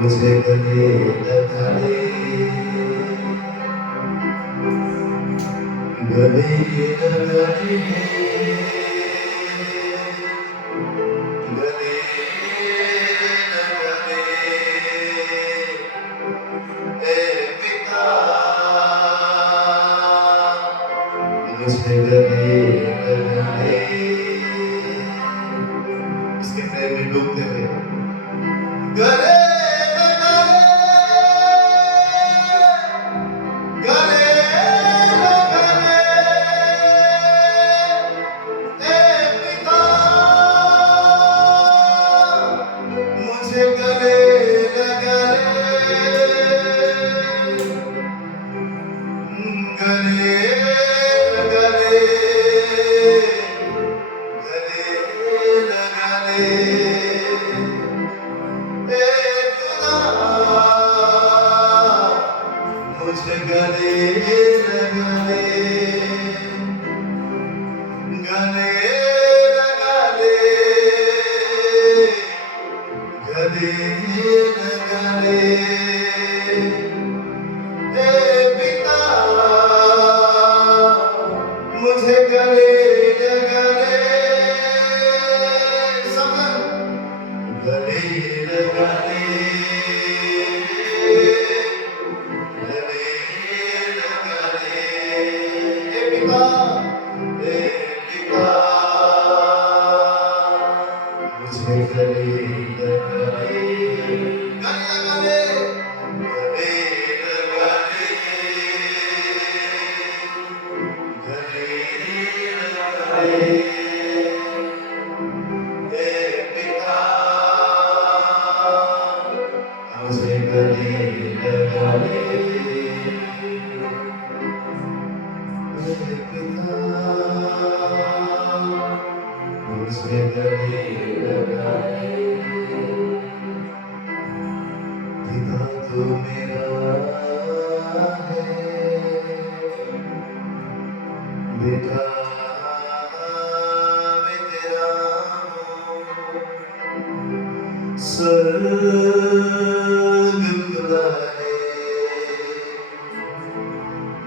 मुझे गले लगा ले, गले लगा ले, गले लगा ले, ए पिता मुझे गले लगा ले। इसके प्रेम में डूबते हुए गले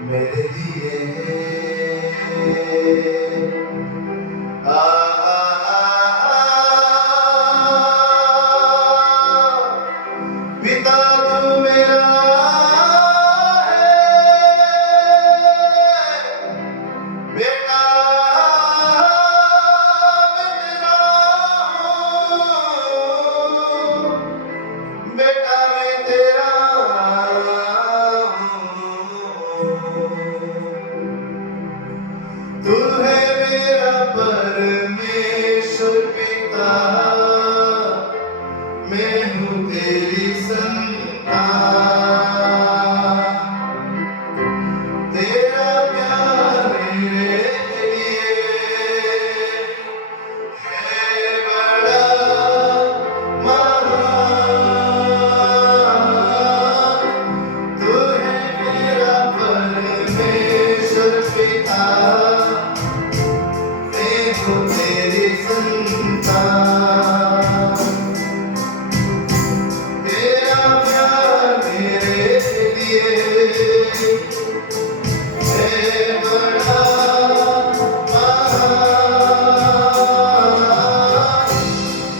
मेरे लिए पिता तू मेरा है, बेटा मैं तेरा हूँ, बेटा मैं तेरा तू है मेरा परमेश्वर पिता, मैं हूँ तेरी संतान, तेरा प्यार मेरे लिए है बड़ा महान, तू है मेरा परमेश्वर पिता, तेरी संतान, तेरा प्यार मेरे लिए है बड़ा महान,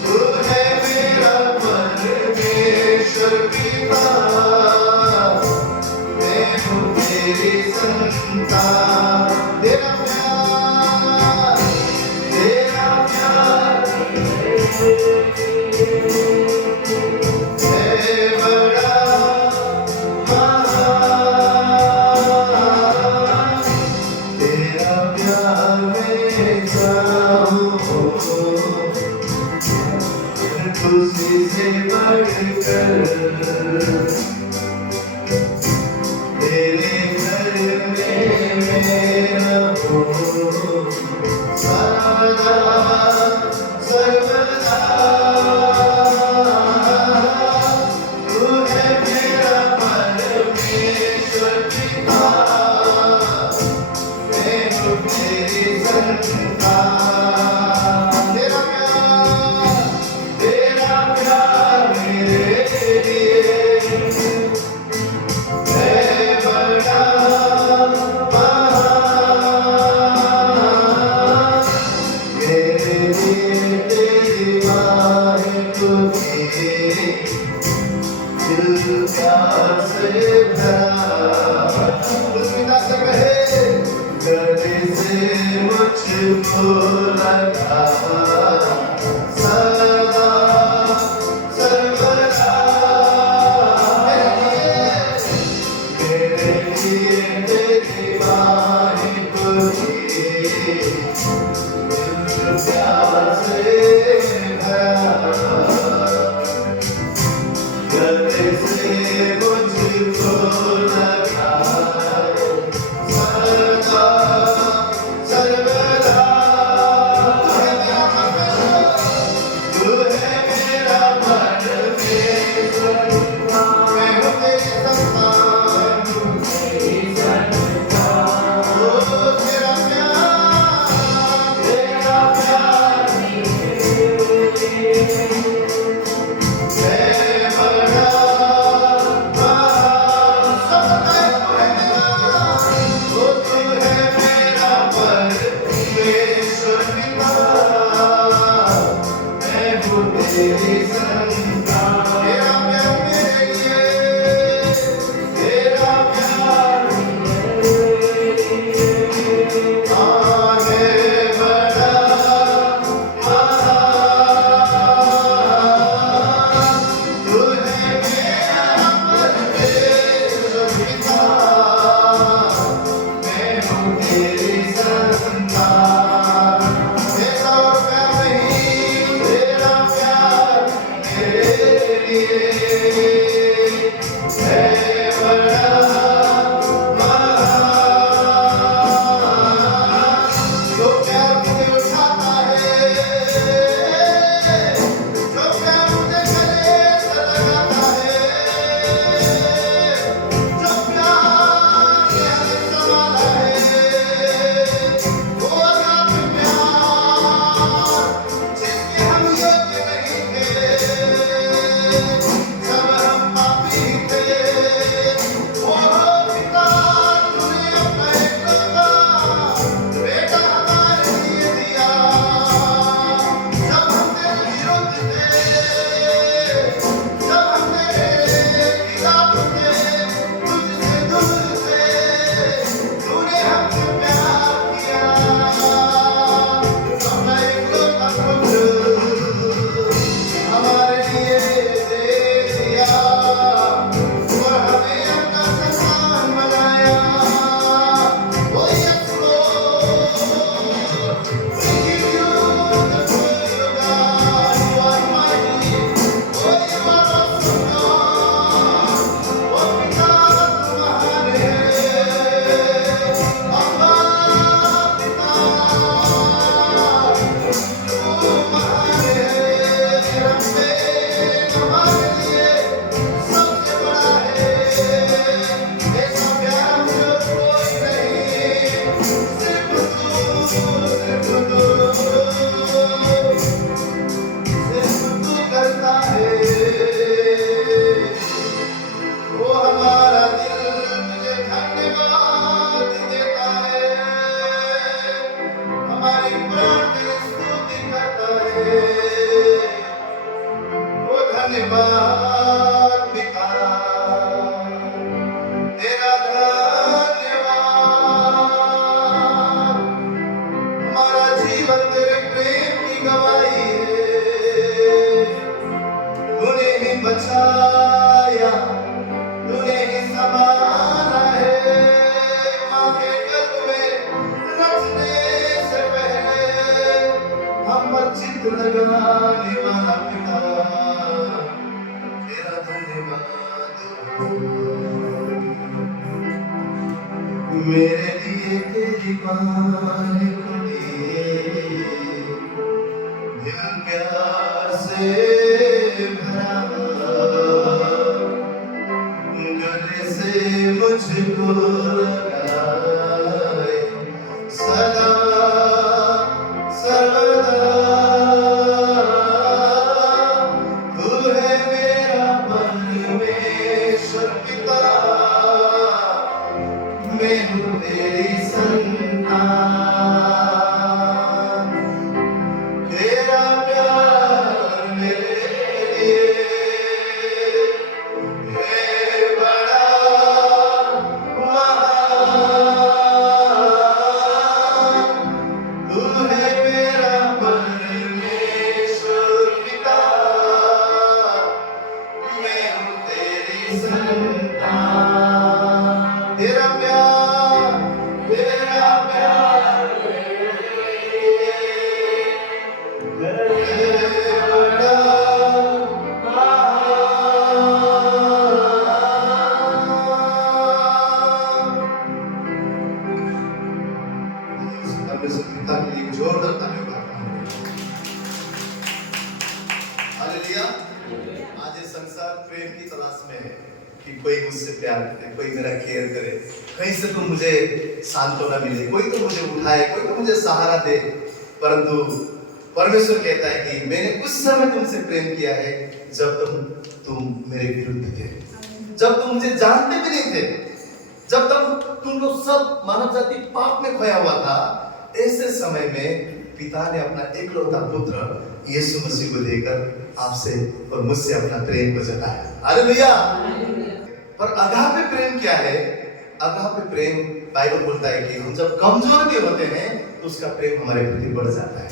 तू है मेरा परमेश्वर पिता, मैं हूँ तेरी संतान, तेरा खुशी से बढ़कर तेरे घर में मैं रहूं सदा सर्वदा। तेरी संतान। तेरा प्यार मेरे लिए है बड़ा महान। मेरे लिए तेरी बाहें खुली, दिल प्यार से भरा। पिता से कहे गले से मुझको लगा सदा सर्वदा। मेरे लिए तेरी बाहें खुली, दिल प्यार से भरा। गले से मुझको लगा सदा सर्वदा। तू है मेरा परमेश्वर, मैं हूँ तेरी संतान। ओ तेरा प्यार है बड़ा महान। सबका तू है मेरा, ओ तू है मेरा परमेश्वर पिता। मैं हूँ तेरी संतान। तेरा प्यार मेरे लिए, तेरा प्यार है बड़ा महान। तू है मेरा परमेश्वर पिता। मैं हूँ तेरी संतान। तेरा प्यार नहीं, तेरा प्यार मेरे लिए है बड़ा महान। जो प्यार मुझे उठाता है, जो प्यार मुझे गले से लगाता है, जो प्यार के हमें संभाला है, वो अगाध प्यार जिसके हम योग्य नहीं थे। जब हम पापी थे, वो पिता तूने अपना एकलौता बेटा हमारे लिए दिया। जब हम तेरे विरुद्ध थे, जब हम तेरे खिलाफ थे, तुझसे दूर थे, तूने हमसे प्यार किया। अपना एकलौता पुत्र हमारे लिए दे दिया और हमें अपना संतान बनाया। ओ yes Lord, we give you the glory, God. You are mighty, oh you are awesome, God. ओ पिता तू महान है, अब्बा पिता तू महान है। रब्बे हमारे लिए सबसे बड़ा है। ऐसा प्यार मुझे कोई नहीं, सिर्फ तू, सिर्फ तू, सिर्फ तू करता है। वो हमारा दिल तुझे धन्यवाद देता है। हमारी प्राण तेरी स्तुति करता है। वो धन्यवाद पिता, तेरा धन्यवाद। हमारा जीवन तेरे प्रेम की गवाही है। तूने ही बचाया, तूने ही संभाला है। माँ के गर्भ में रचने से पहले हम पर चित्त लगाने वाला पिता, तेरा धन्यवाद। मेरे लिए तेरी बाहें खुली, दिल प्यार से भरा। गले से मुझको लगाए परमेश्वर पिता के लिए जोरदार तालियों का हालेलुया। आज ये संसार प्रेम की तलाश में है कि कोई मुझसे प्यार करे, कोई मेरा केयर करे, कहीं से तो मुझे सांत्वना मिले, कोई तो मुझे उठाए, कोई तो मुझे सहारा दे। परंतु परमेश्वर कहता है कि मैंने उस समय तुमसे प्रेम किया है जब तुम मेरे विरुद्ध थे, जब तुम मुझे जानते भी नहीं थे, जब तुम लोग सब मानव जाति पाप में खोया हुआ था। ऐसे समय में पिता ने अपना एकलौता पुत्र यीशु मसीह को देकर आपसे और मुझसे अपना प्रेम को जताया। हालेलुया। पर अगापे प्रेम क्या है? अगापे प्रेम बाइबल बोलता है कि हम जब कमजोर भी होते हैं तो उसका प्रेम हमारे प्रति बढ़ जाता है,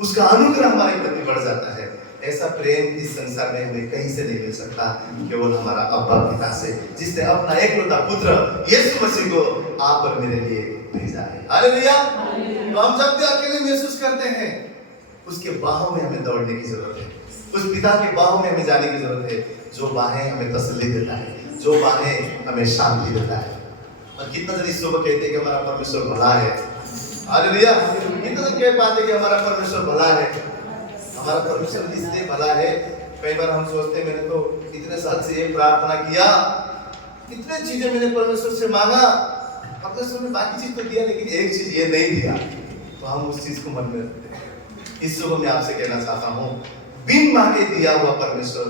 उसका अनुग्रह हमारे प्रति बढ़ जाता है। ऐसा प्रेम इस संसार में हमें कहीं से नहीं मिल सकता, केवल हमारा अब्बा पिता से, जिसने अपना एकलौता पुत्र यीशु मसीह को आप और मेरे लिए भेजा है। हालेलुया। तो हम जब भी अकेले महसूस करते हैं, उसके बाहों में हमें दौड़ने की जरूरत है, उस पिता के बाहों में हमें जाने की जरूरत है, जो बाहें हमें तसल्ली देता है, जो बाहें हमें शांति देता है। और कितना जन इस सुबह कहते हैं कि हमारा परमेश्वर भला है। हालेलुया। कितना जन कह पाते हैं कि हमारा परमेश्वर भला है। हमारा परमेश्वर इसलिए भला है, कई बार हम सोचते हैं मैंने तो इतने साल से ये प्रार्थना किया, इतने चीजें मैंने परमेश्वर से मांगा, परमेश्वर ने बाकी चीज तो दिया लेकिन एक चीज ये नहीं दिया, तो हम उस चीज को मन में रखते हैं। इस सुबह मैं आपसे कहना चाहता हूँ, बिन मांगे दिया हुआ परमेश्वर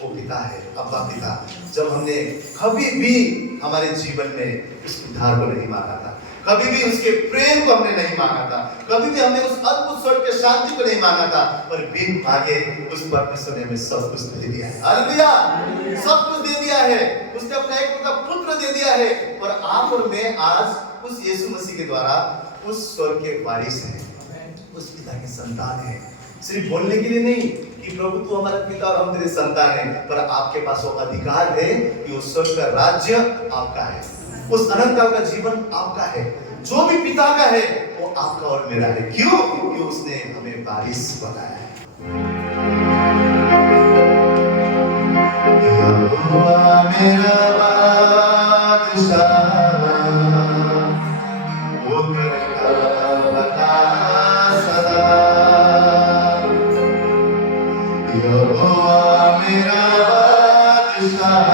वो पिता है, अब्बा पिता। जब हमने कभी भी हमारे जीवन में उस उद्धार को नहीं मांगा था, कभी भी उसके प्रेम को हमने नहीं मांगा था, कभी भी हमने उस अद्भुत स्वर्ग के शांति को नहीं मांगा था, पर बिन मांगे उस परमेश्वर ने हमें सब कुछ दे दिया है। हालेलुया। सब कुछ दे दिया है, उसने अपना एकलौता पुत्र दे दिया है। और आप और मैं आज उस यीशु मसीह के द्वारा उस स्वर्ग के वारिस हैं, उस पिता की संतान है। सिर्फ बोलने के लिए नहीं कि प्रभु तू हमारा पिता और हम तेरे संतान हैं, पर आपके पास वो अधिकार है कि वो स्वर्ग का राज्य आपका है, उस अनंत काल का जीवन आपका है, जो भी पिता का है वो आपका और मेरा है। क्यों? क्योंकि उसने हमें वारिस बनाया है। यहोवा मेरा बादशाह, वो करेगा भला सदा। यहोवा मेरा बादशाह,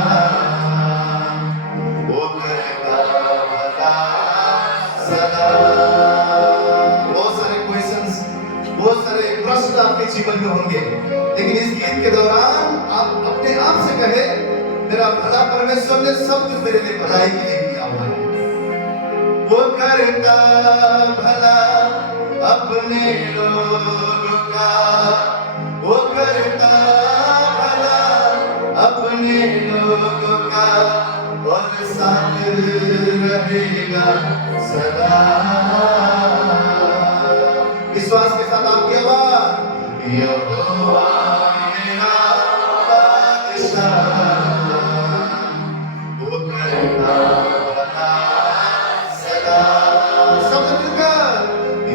वो करेगा भला सदा। बहुत सारे क्वेश्चंस, बहुत सारे प्रश्न आपके जीवन में होंगे, लेकिन इस गीत के दौरान आप अपने आप से कहे, मेरा भला परमेश्वर ने सब कुछ मेरे लिए भलाई के लिए किया हुआ है। वो करता भला अपने लोगों का, वो करता भला अपने लोगों का, और साथ रहेगा सदा। विश्वास के साथ आपकी आवाज, यहोवा मेरा बादशाह, वो करेगा भला सदा। सब मिलकर,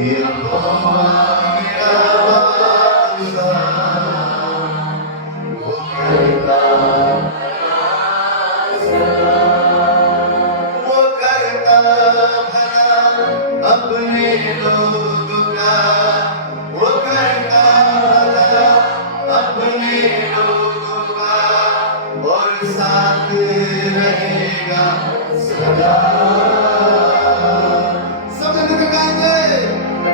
यहोवा मेरा बादशाह, वो करेगा भला सदा। वो करता भला अपने लोगों का, वो करता भला अपने लोगों का, और साथ रहेगा सदा। सब मिलकर गाएंगे,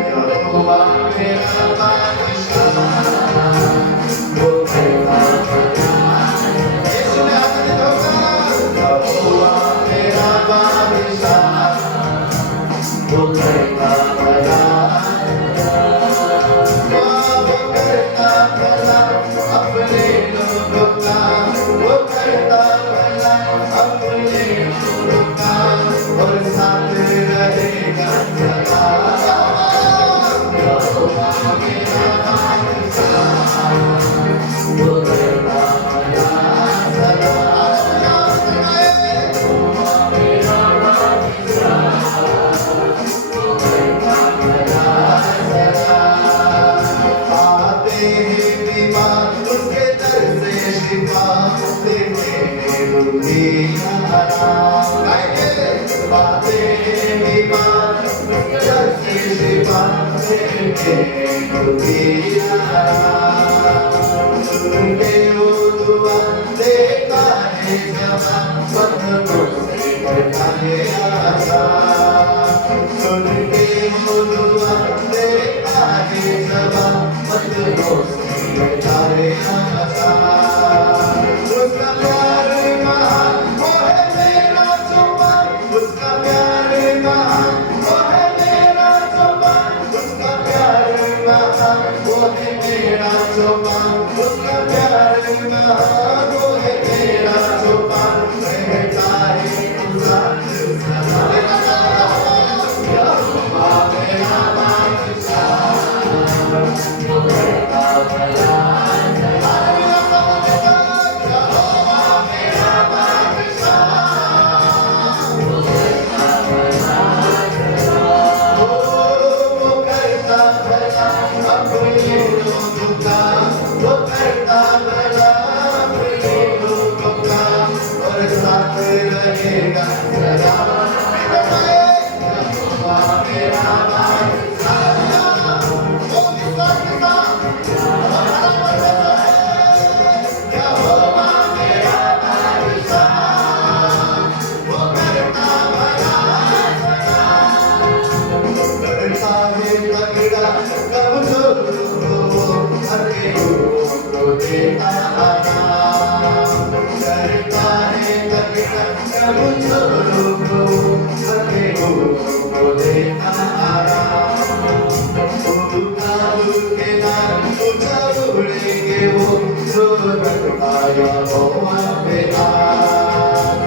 यहोवा मेरा बादशाह, वो करेगा भला। यीशु ने हाथ में धोखा, यहोवा मेरा बादशाह, वो करेगा भला। वो करता भला अपने लोगों का, वो करता भला अपने लोगों का, और साथ रहेगा सदा। यहोवा मेरा सुन के वो दुआ देता है जवान पत्थरों से उठाए आसान। सुन के वो दुआ देता है जवान पत्थरों से उठाए आसान। उसका प्यार महान वो है मेरा जुबान, उसका प्यार महान वो है मेरा जुबान, उसका प्यार महान वो है मेरा जुबान, उसका प्यार महान वो है मेरा जुबान। रहता है गुलाम सदा यहोवा मेरा बादशाह। यहोवा मेरा रहेगा सदा। यहोवा मेरा बादशाह। वो विश्वास के साथ यहोवा मेरा बादशाह, वो करता भला सदा। करता है तगड़ा कमजोर को, हर को देता आराम। करता है तगड़ा कमजोर को, हर को देता आराम। के नाम ऊंचा उड़ेंगे वो जो रखता यहोवा पे हाथ।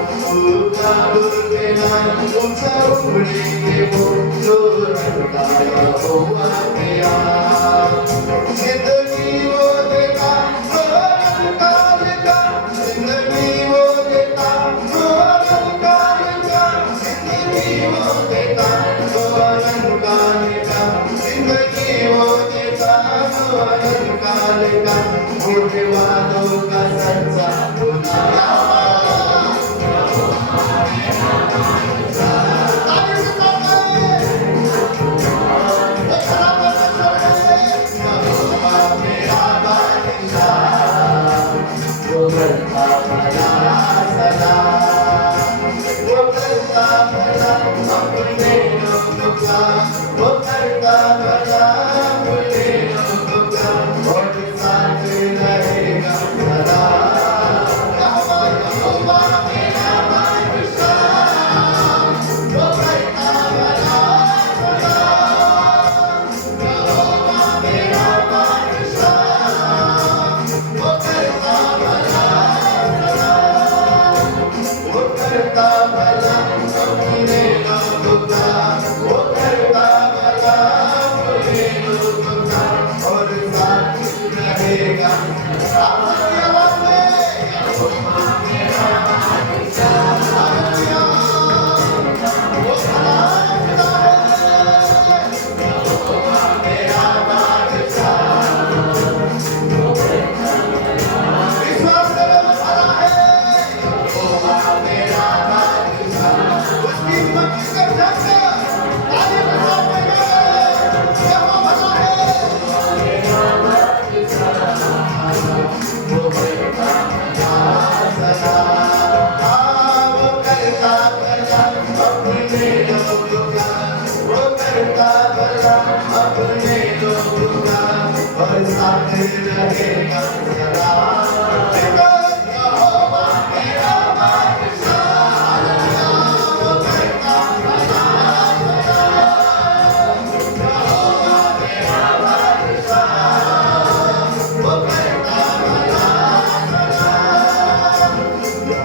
के नाम ऊंचा उड़ेंगे वो जो रखता यहोवा पे हाथ। जिंदगी वो देता जो अलंकार का, जिंदगी वो देता जो अलंकार का, जिंदगी वो देता जो अलंकार का, जिंदगी वो देता जो अलंकार का। झूठे वादों का सच्चा खुदा अपने लोगों का और साथ रहेगा सदा। यहोवा मेरा बादशाह, वो करता भला सदा। यहोवा मेरा बादशाह, वो करता भला सदा।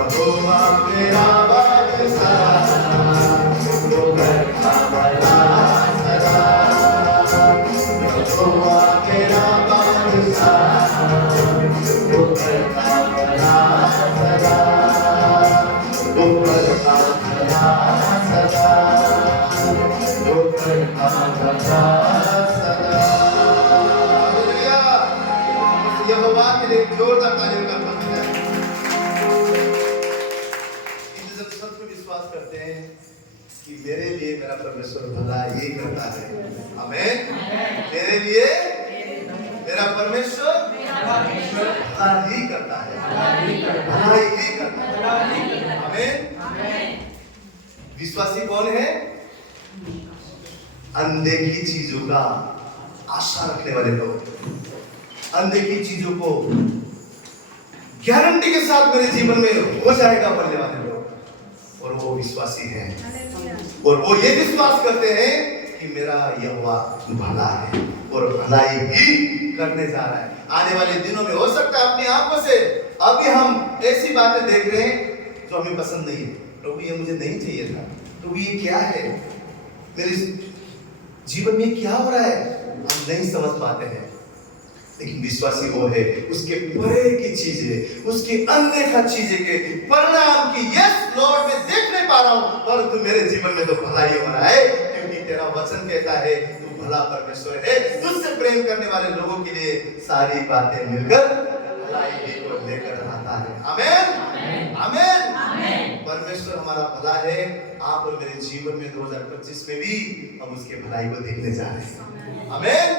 यहोवा मेरा बादशाह, वो करता भला सदा। यहोवा मेरा बादशाह, वो करता भला सदा। वो करता भला सदा, वो करता भला सदा। हालेलुया। यहोवा के लिए जोरदार तालियों का पत्र है। जब सत्य विश्वास करते हैं कि मेरे लिए मेरा परमेश्वर भला ही करता है। आमीन। मेरे लिए मेरा परमेश्वर भला ही करता है, भलाई ही करता है। आमीन। विश्वासी कौन है? अनदेखी चीजों का आशा रखने वाले लोग, अनदेखी चीजों को गारंटी के साथ मेरे जीवन में हो जाएगा बोलने वाले लोग, और वो विश्वासी हैं और वो ये विश्वास करते हैं कि मेरा यहोवा भला है और भलाई ही करने जा रहा है। आने वाले दिनों में हो सकता है अपनी आंखों से अभी हम ऐसी बातें देख रहे हैं जो हमें पसंद नहीं है। प्रभु ये मुझे नहीं चाहिए था, प्रभु ये क्या है, मेरे जीवन में क्या हो रहा है, हम नहीं समझ पाते हैं। लेकिन विश्वासी वो है उसके परे की चीजें, उसकी अनदेखा चीजें के परिणाम की यस लॉर्ड मैं देख नहीं पा रहा हूं, परंतु मेरे जीवन में तो भलाई हो रहा है, क्योंकि तेरा वचन कहता है तू भला परमेश्वर है। तुझसे प्रेम करने वाले लोगों के लिए सारी बातें मिलकर भलाई ही को लेकर आता है। आमीन, आमीन। परमेश्वर हमारा भला है। आप और मेरे जीवन में 2025 में भी हम उसके भलाई को देखने जा रहे हैं। आमीन।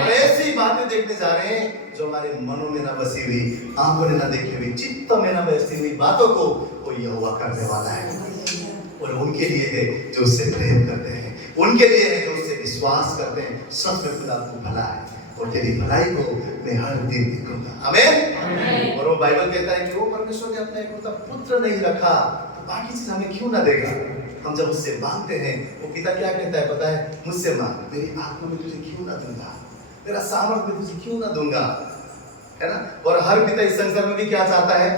और ऐसी बातें देखने जा रहे हैं जो हमारे मनों में ना बसी हुई, आंखों में ना देखी हुई, चित्त में ना बसी हुई बातों को वो यहोवा करने वाला है। और उनके लिए है जो उससे प्रेम करते हैं, उनके लिए है जो उससे विश्वास करते हैं। सच में खुदा तू भला है और तेरी भलाई को मैं हर दिन देखूंगा। आमीन। और वो बाइबल कहता है कि वो परमेश्वर ने अपना एकलौता पुत्र नहीं रखा तो बाकी चीज हमें क्यों ना देगा। हम जब उससे मांगते हैं वो पिता क्या कहता है पता है, मुझसे मांग, मेरी आत्मा में तुझे क्यों ना दूंगा, मेरा सामर्थ में तुझे क्यों ना दूंगा, है ना। और हर पिता इस संसार में भी क्या चाहता है,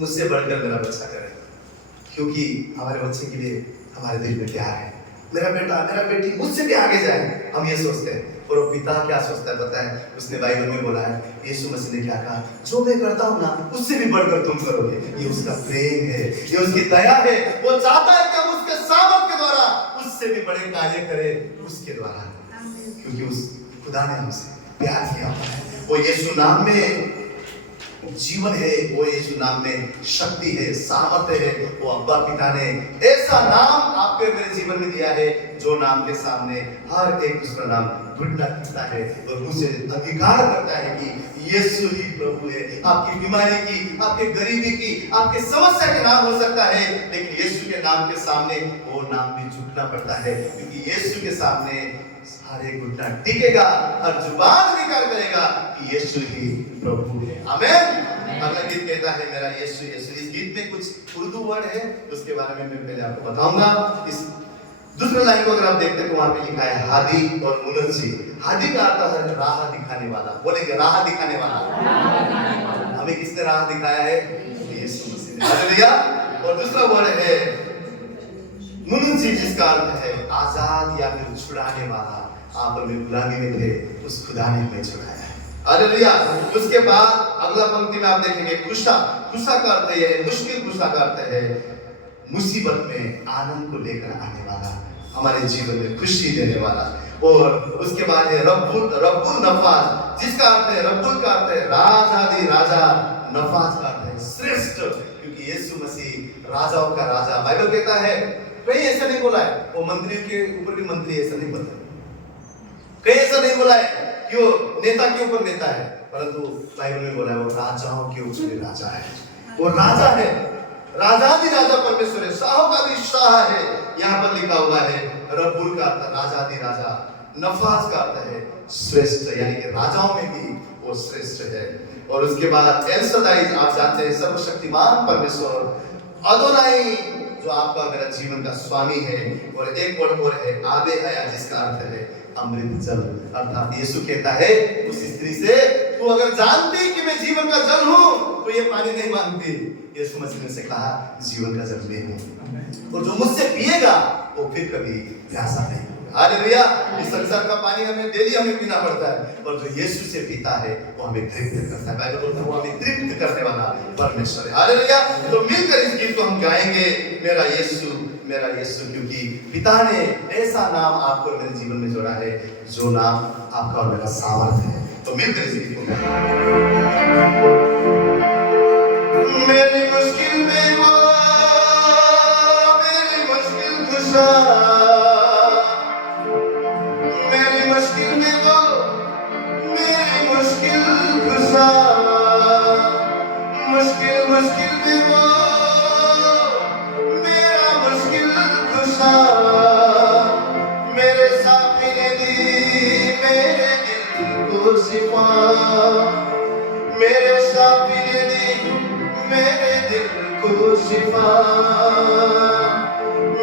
मुझसे बढ़कर मेरा बच्चा करे, क्योंकि हमारे बच्चे के लिए हमारे दिल में प्यार है। मेरा बेटा मेरा बेटी मुझसे भी आगे जाए, हम ये सोचते हैं। और वो पिता क्या सोचता है पता है, उसने बाइबल में बोला है, यीशु मसीह ने क्या कहा, जो मैं करता हूँ ना उससे भी बढ़कर तुम करोगे। ये उसका प्रेम है, ये उसकी दया है। वो चाहता है कि हम उसके सामर्थ के द्वारा उससे भी बड़े कार्य करें उसके द्वारा, क्योंकि उस खुदा ने हमसे प्यार किया है। वो यीशु नाम में जीवन है, वो यीशु नाम में शक्ति है, सामर्थ्य है। वो अब्बा पिता ने ऐसा नाम आपके मेरे जीवन में दिया है जो नाम के सामने हर एक दूसरा नाम घुटना टिकता है और मुझे अधिकार करता है कि यीशु ही प्रभु है। आपकी बीमारी की, आपके गरीबी की, आपके समस्या के नाम हो सकता है, लेकिन यीशु के नाम के सामने वो नाम भी झुकना पड़ता है, क्योंकि यीशु के सामने सारे घुटना टिकेगा, हर जुबान निकाल करेगा कि यीशु ही प्रभु है। आमीन। अगला गीत कहता है मेरा यीशु यीशु। इस गीत में कुछ उर्दू वर्ड है, उसके बारे में मैं पहले आपको बताऊंगा। इस दूसरे लाइन को अगर आप देखते हैं तो वहां पे लिखा है हादी और मुनस्सी। हादी का अर्थ है राह दिखाने वाला। बोलेंगे राह दिखाने वाला। हमें किसने राह दिखाया है? यीशु मसीह ने। हालेलुया। और दूसरा वर्ड है मुनस्सी, जिसका अर्थ है आजाद या फिर छुड़ाने वाला। आप और मैं गुलामी में थे, उस खुदा ने हमें छुड़ाया है। हालेलुया। उसके बाद अगला पंक्ति में आप देखेंगे खुशा। खुशा का अर्थ है मुश्किल, खुशा का अर्थ है मुसीबत में आनंद को लेकर आने वाला, हमारे जीवन में खुशी देने वाला। और उसके बाद है रब्बुल नफाज, जिसका अर्थ है रब्बुल का अर्थ है राजादी राजा, नफाज का अर्थ है श्रेष्ठ, क्योंकि यीशु मसीह राजाओं का राजा। बाइबल कहता है, कहीं ऐसा नहीं बोला है वो मंत्रियों के ऊपर भी मंत्री, ऐसा नहीं बोला, कहीं ऐसा नहीं बोला है कि वो नेता के ऊपर नेता है, परंतु बाइबल में बोला है वो राजाओं के ऊपर भी राजा है। वो राजा है, राजा भी राजा परमेश्वर है, शाह का भी शाह है। यहाँ पर लिखा हुआ है रब्बुल का अर्थ राजादी राजा, नफास का अर्थ है श्रेष्ठ, यानी कि राजाओं में भी वो श्रेष्ठ है। और उसके बाद एल सदाई, आप जानते हैं सर्वशक्तिमान परमेश्वर। अदोनाई, जो आपका मेरा जीवन का स्वामी है। और एक वर्ड और है आबे हया, जिसका अर्थ है अमृत जल। अर्थात यीशु कहता है उस स्त्री से, तू अगर जानती कि मैं जीवन का जल हूं तो ये पानी नहीं मांगती। यीशु मसीह ने से कहा जीवन का जल मैं हूं, और जो मुझसे पिएगा वो फिर कभी प्यासा नहीं होगा। हालेलुया। इस संसार का पानी हमें डेली हमें पीना पड़ता है, और जो यीशु से पीता है वो हमें तृप्त करता है। बाइबल बोलता है वो हमें तृप्त करने वाला परमेश्वर है। हालेलुया। तो मिलकर इस गीत को हम गाएंगे, मेरा यीशु मेरा यीशु, क्योंकि पिता ने ऐसा नाम आपको मेरे जीवन में जोड़ा है जो नाम आपका और मेरा सामर्थ है। तो मिलकर इस गीत को मेरी मुश्किल में वो, मेरी मुश्किल खुशा, मेरी मुश्किल में वो मेरे दिल को शिफा, मेरे शाफी ने दी मेरे दिल को शिफा,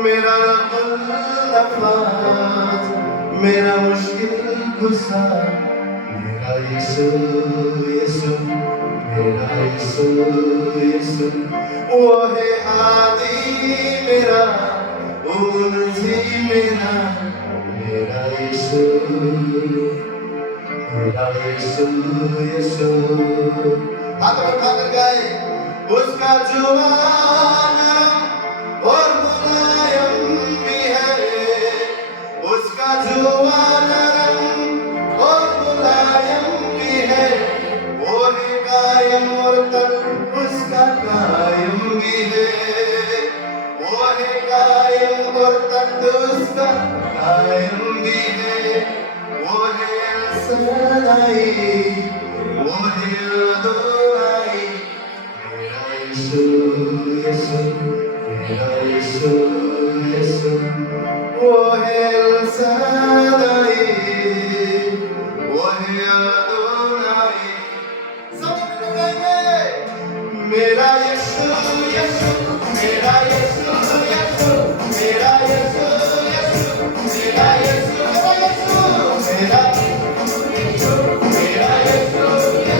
मेरा रब्बुल नफास, मेरा मुश्किल गुसा, मेरा यीशु यीशु, मेरा यीशु यीशु, वो है हादी मेरा, वो मुंजी मेरा, मेरा यीशु, मेरा यीशु यीशु। हाथ उठाकर गाए, उसका जुबान नरम और मुलायम भी है, उसका जुबान नरम और मुलायम भी है, वो है कायम और तक उसका कायम भी है, वो है कायम और तक उसका कायम भी है, वो है सदाई, वो है अदोनाई, मेरा यीशु यीशु, मेरा यीशु यीशु, वो है सदाई, वो है अदोनाई। सब मिल गाएंगे, मेरा यीशु यीशु, मेरा यीशु यीशु, मेरा यीशु यीशु, मेरा यीशु यीशु, मेरा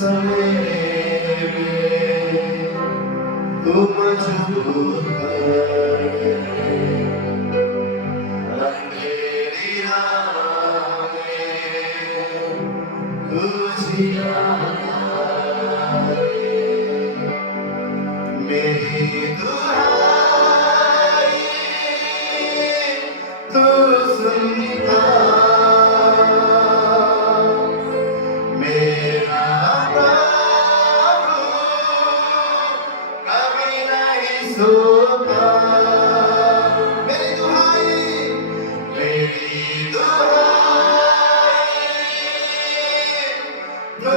सवेरे में तू मजबूर कर, अंधेरी रात में तू जियाए, मेरी दुहाई तू सुनता, मेरा प्रभु कभी नहीं सोता। मेरी दुहाई तू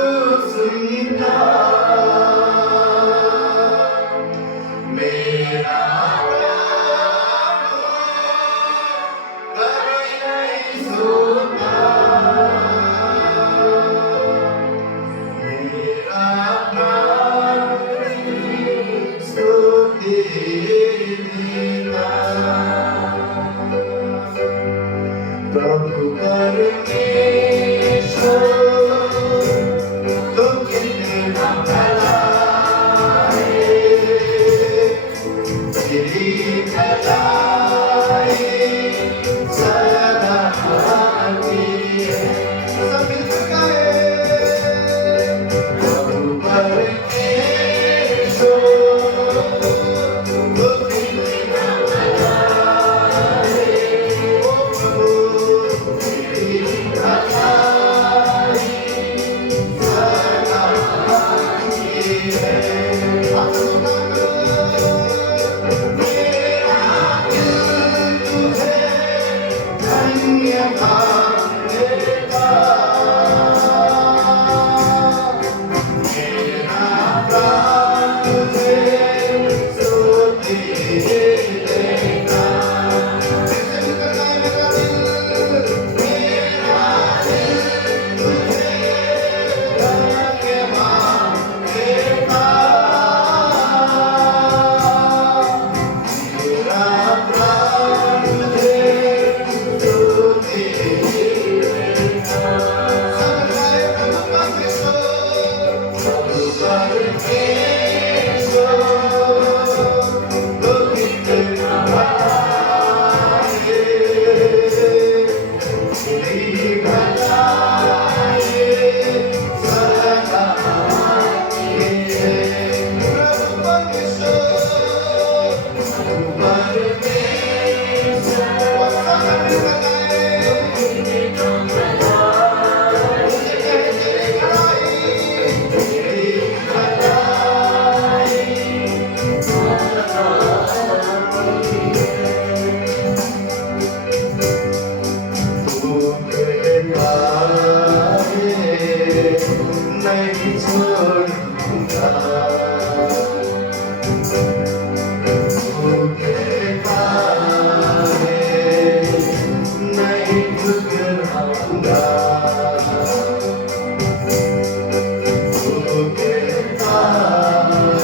सुनता, मेरा प्रभु कभी नहीं सोता, मेरा प्रभु सोते देता। प्रभु परमेश्वर तो कितना भला है, तेरी भलाई सदा आती है। सब मिलकर गाएं, प्रभु परमेश्वर तो कितना भला है, ओ प्रभु तेरी भलाई सदा आती है। आप सुना मेरा दिल तुझे धन्यवाद देता, मेरा प्राण तुझे स्तुति देता। जिससे निकल जाए मेरा दिल तुझे धन्यवाद देता, मेरा प्राण तुझे स्तुति देता। सब गाए प्रभु परमेश्वर तो कितना भला है, तेरी भलाई सदा आती है। प्रभु परमेश्वर वो सब मिलकर गाएं, मुझे कहे तेरी भलाई, तेरी भलाई सदा आती है। तू कहता है नहीं छोड़ूंगा, तू कहता है नहीं ठुकराऊंगा, तू कहता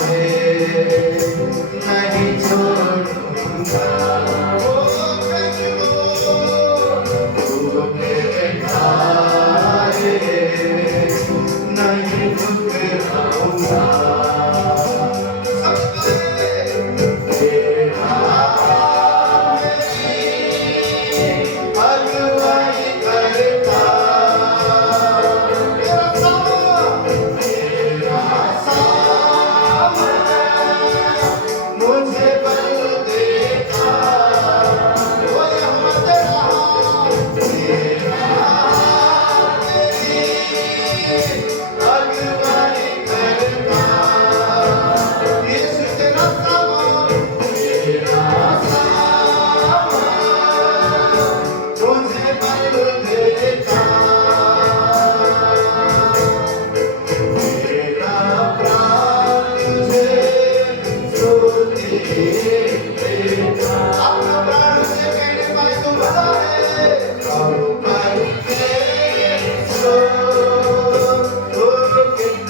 है नहीं छोड़ूंगा, ओ प्रभु तू कहता है नहीं ठुकराऊंगा। तेरा अगुवाई करता, तेरा सामना मुझे बल देता, वो यहाँ तेरा तेरी अगुवाई करता, यीशु तेरा सामना मुझे बल देता, मेरा प्राण तुझे स्तुति देता। अपना प्राण उसे कहने पाए तो भला है, प्रभु परमेश्वर तो कितना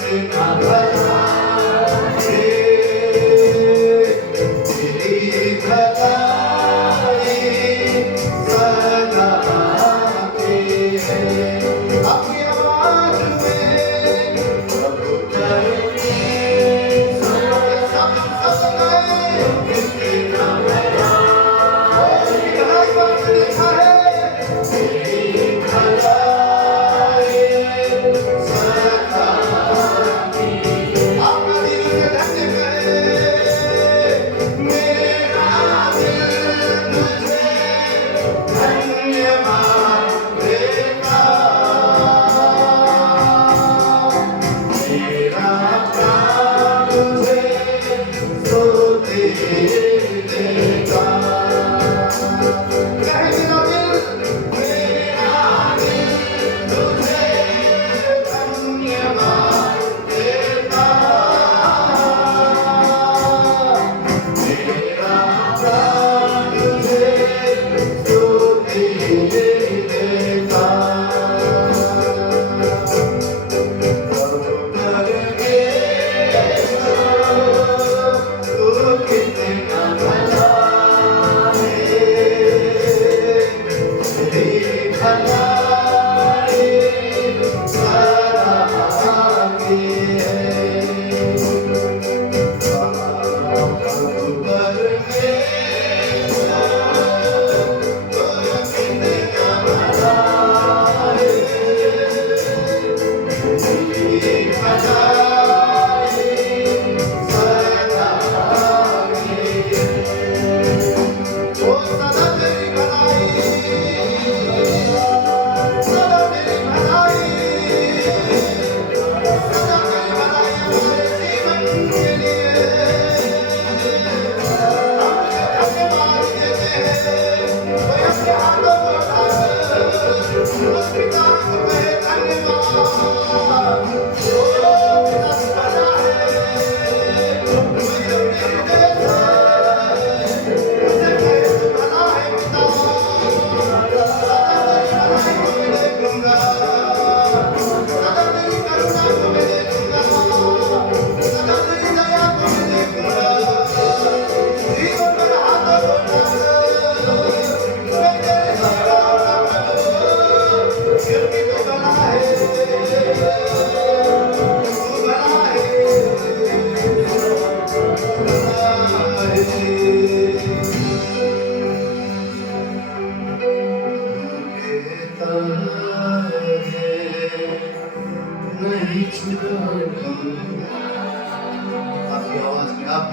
आपकी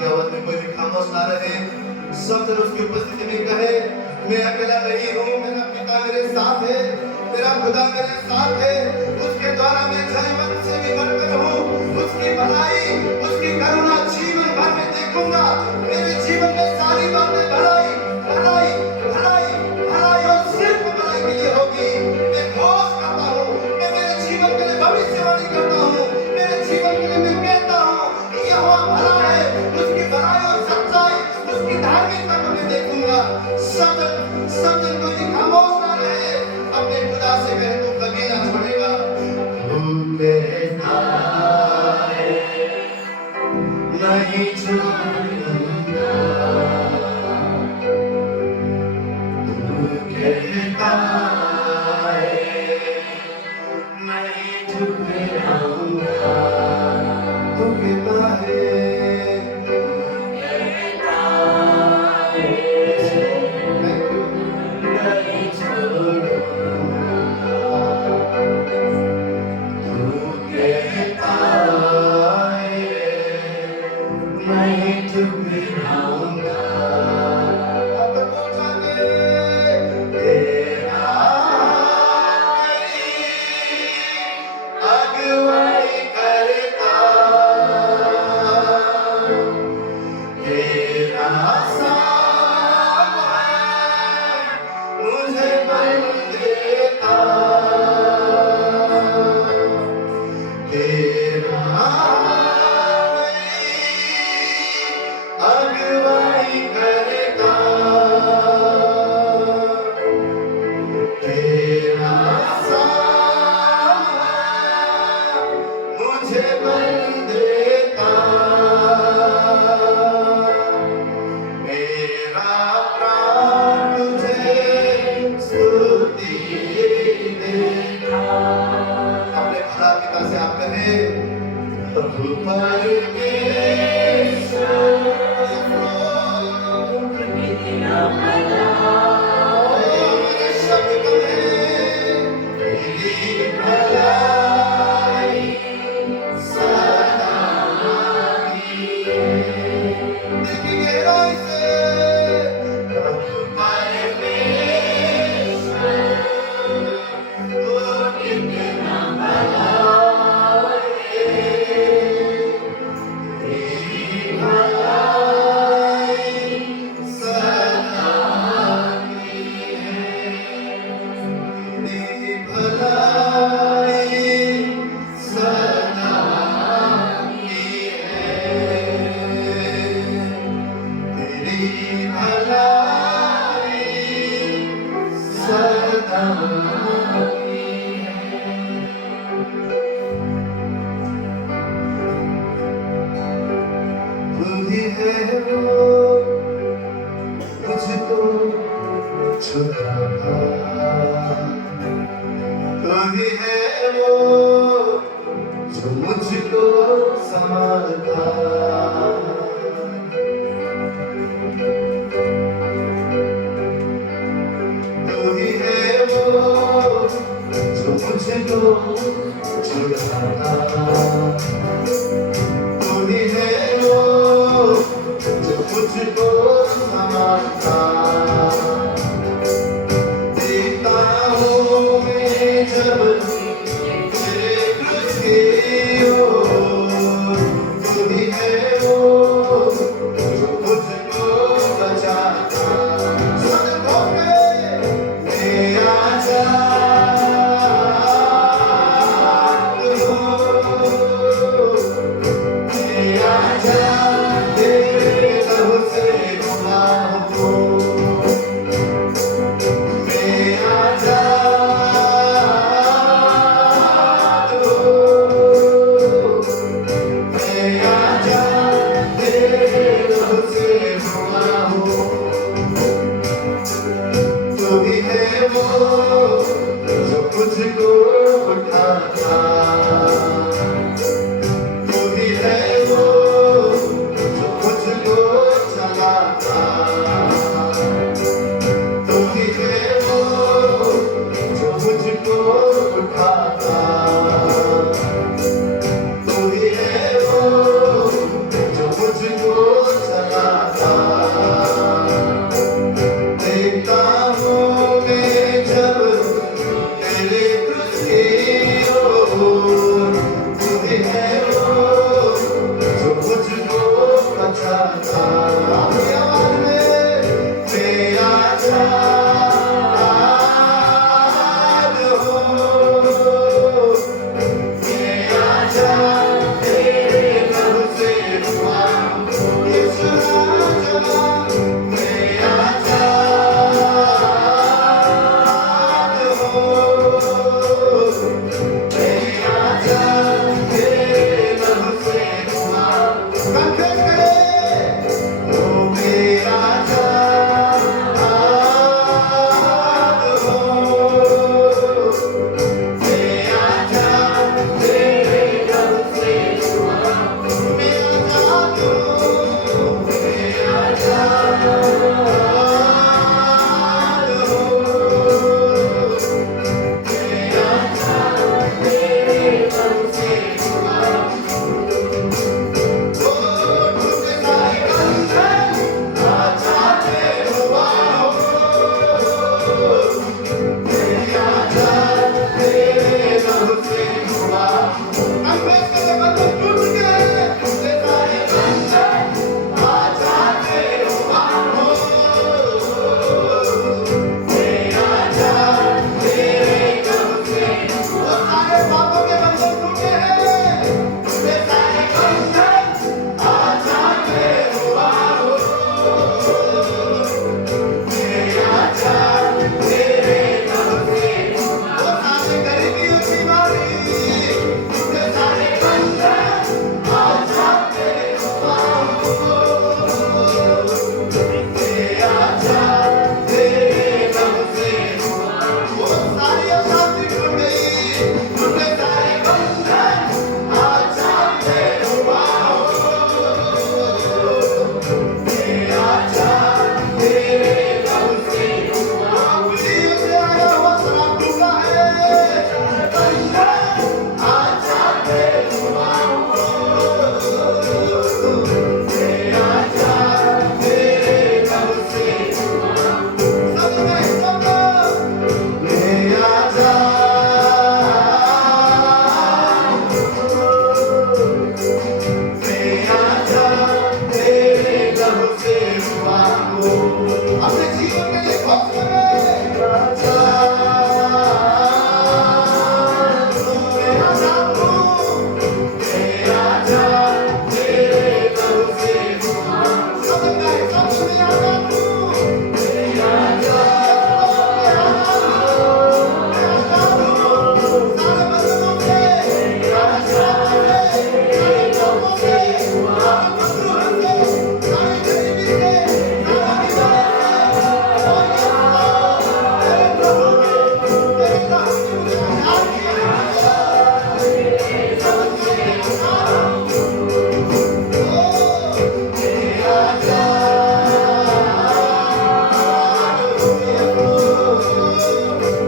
आवाज में कोई भी खामोश ना रहे। सब जन उसकी उपस्थिति में कहे, मैं अकेला नहीं हूँ, मेरा पिता मेरे साथ है, मेरा खुदा मेरे साथ है। उसके द्वारा मैं जीवन से भी बढ़कर हूँ। उसकी भलाई, उसकी करुणा जीवन भर में देखूंगा। मेरे जीवन में सारी बातें भलाई भलाई भलाई भलाई और सिर्फ भलाई के लिए होगी। मैं घोष करता हूँ, मैं मेरे जीवन के लिए भविष्यवाणी करता हूँ, मेरे जीवन के लिए मैं कहता हूँ कि यहोवा भला है। उसकी भलाई और सच्चाई, उसकी धार्मिकता को मैं देखूंगा। सब जन कोई खामोश ना रहे, अपने खुदा से कहे तू कभी ना छोड़ेगा। तू कहता है नहीं छोड़ूंगा, तू कहता है नहीं ठुकराऊंगा, तू कहता है पापों के बंधन टूटे हैं, टूटे सारे बंधन आज आके हुआ हो। मेरे आजा तेरे नाम से वो सारे गरीबियों की मारी, टूटे सारे बंधन आज आके हुआ हो। मेरे आजा तेरे नाम से वो सारी अशांति टूट गई, टूटे सारे बंधन आज आके हुआ हो। मेरे आजा तेरे नाम से खुशियों से आया हुआ शराब टूटा है, बंधन आज आके हुआ हो। मेरे आजा तेरे नाम से सब में सब मेरे आजा मेरे आजा तेरे लहू से हुआ हो। अपने जीवन के लिए खोज करें आजा मेरे आजा तू, मेरे आजा तेरे लहू से हुआ हो। सब गाए सब मेरे आजा तू, मेरे आजा मेरे आजा तू, सारे बंधनों से मेरे आजा सारे पापों से सारे बंधनों से सारी गरीबी से सारा बीमारी से ओ यीशु तेरे प्रभु ने तेरे प्रभु ने मुझे आजाद किया है। सब मेरे आजाद ओ मेरे आजा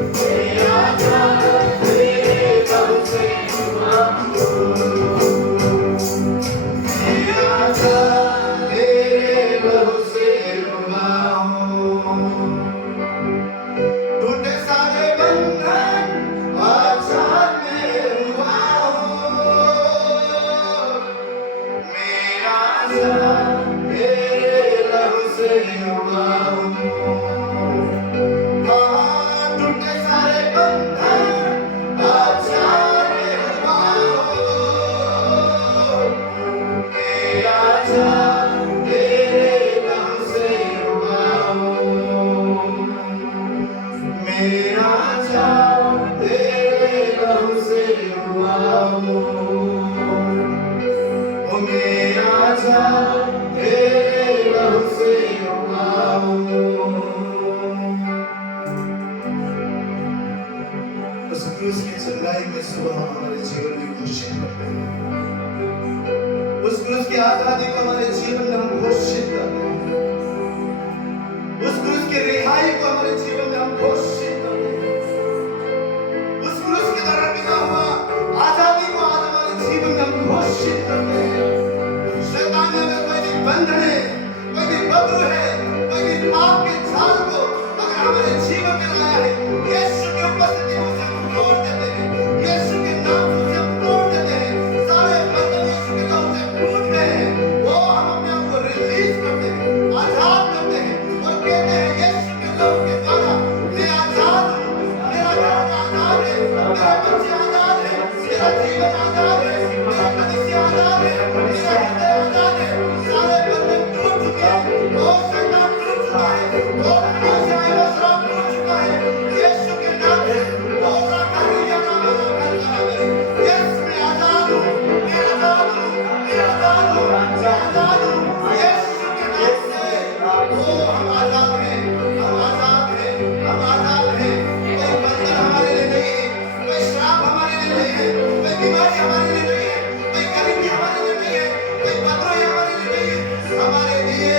मेरे आजा तेरे प्रभु से हुआ हो। मेरे आजा तेरे लहू से हुआ हो। टूटे सारे बंधन आजाद में हुआ हो। मेरा आजा तेरे लहू से हुआ हो। हाँ, टूटे सारे बंधन आजाद में हुआ हो। मेरा आजा तेरे लहू से हुआ हो। मेरा आजा तेरे लहू से हुआ हो। ओ मेरा आजा तेरे लहू से हुआ हो। उस क्रूस की चंगाई में सुबह हम हमारे जीवन में घोषित करते हैं। उस क्रूस की आजादी को हमारे जीवन में हम घोषित करते हैं। उस क्रूस की रिहाई को हमारे जीवन में हम घोषित करते हैं। उस क्रूस के द्वारा मिला हुआ आजादी को आज हमारे जीवन में हम घोषित करते हैं। शैतान ने अगर कोई भी बंधन है, कोई भी बंधु है, कोई भी पाप के जाल को अगर हमारे जीवन में लाया है, यीशु की उपस्थिति में उसे हम तोड़ देते हैं। यीशु के नाम से उसे हम तोड़ देते हैं। सारे बंधन यीशु के नाम से टूट गए हैं। वो हम अपने आप को रिलीज करते हैं, आजाद करते हैं और कहते हैं यीशु के नाम के द्वारा मैं आजाद हूँ। मेरा घर आजाद है, मेरे बच्चे आजाद हैं, मेरा जीवन आजाद है, मेरा कलीसिया आजाद है, मेरा हृदय आजाद है। सारे बंधन टूट चुके हैं। वो शैतान टूट चुका है। वो कलीसिया है, वो शराब टूट चुका है। यीशु के नाम से वो राकारी या नाम यीशु मैं आजाद हूँ, मैं आजाद हूँ, मैं आजाद हूँ, मैं आजाद हूँ। यीशु के नाम से वो हम आजाद हैं, हम आजाद हैं, हम आजाद हैं। कोई बंधन हमारे लिए नहीं है, कोई श्राप हमारे लिए नहीं है, कोई बीमारी हमारे लिए नहीं है, कोई गरीबी हमारे लिए नहीं है, कोई पत्रों हमारे लिए नहीं है। हमारे लिए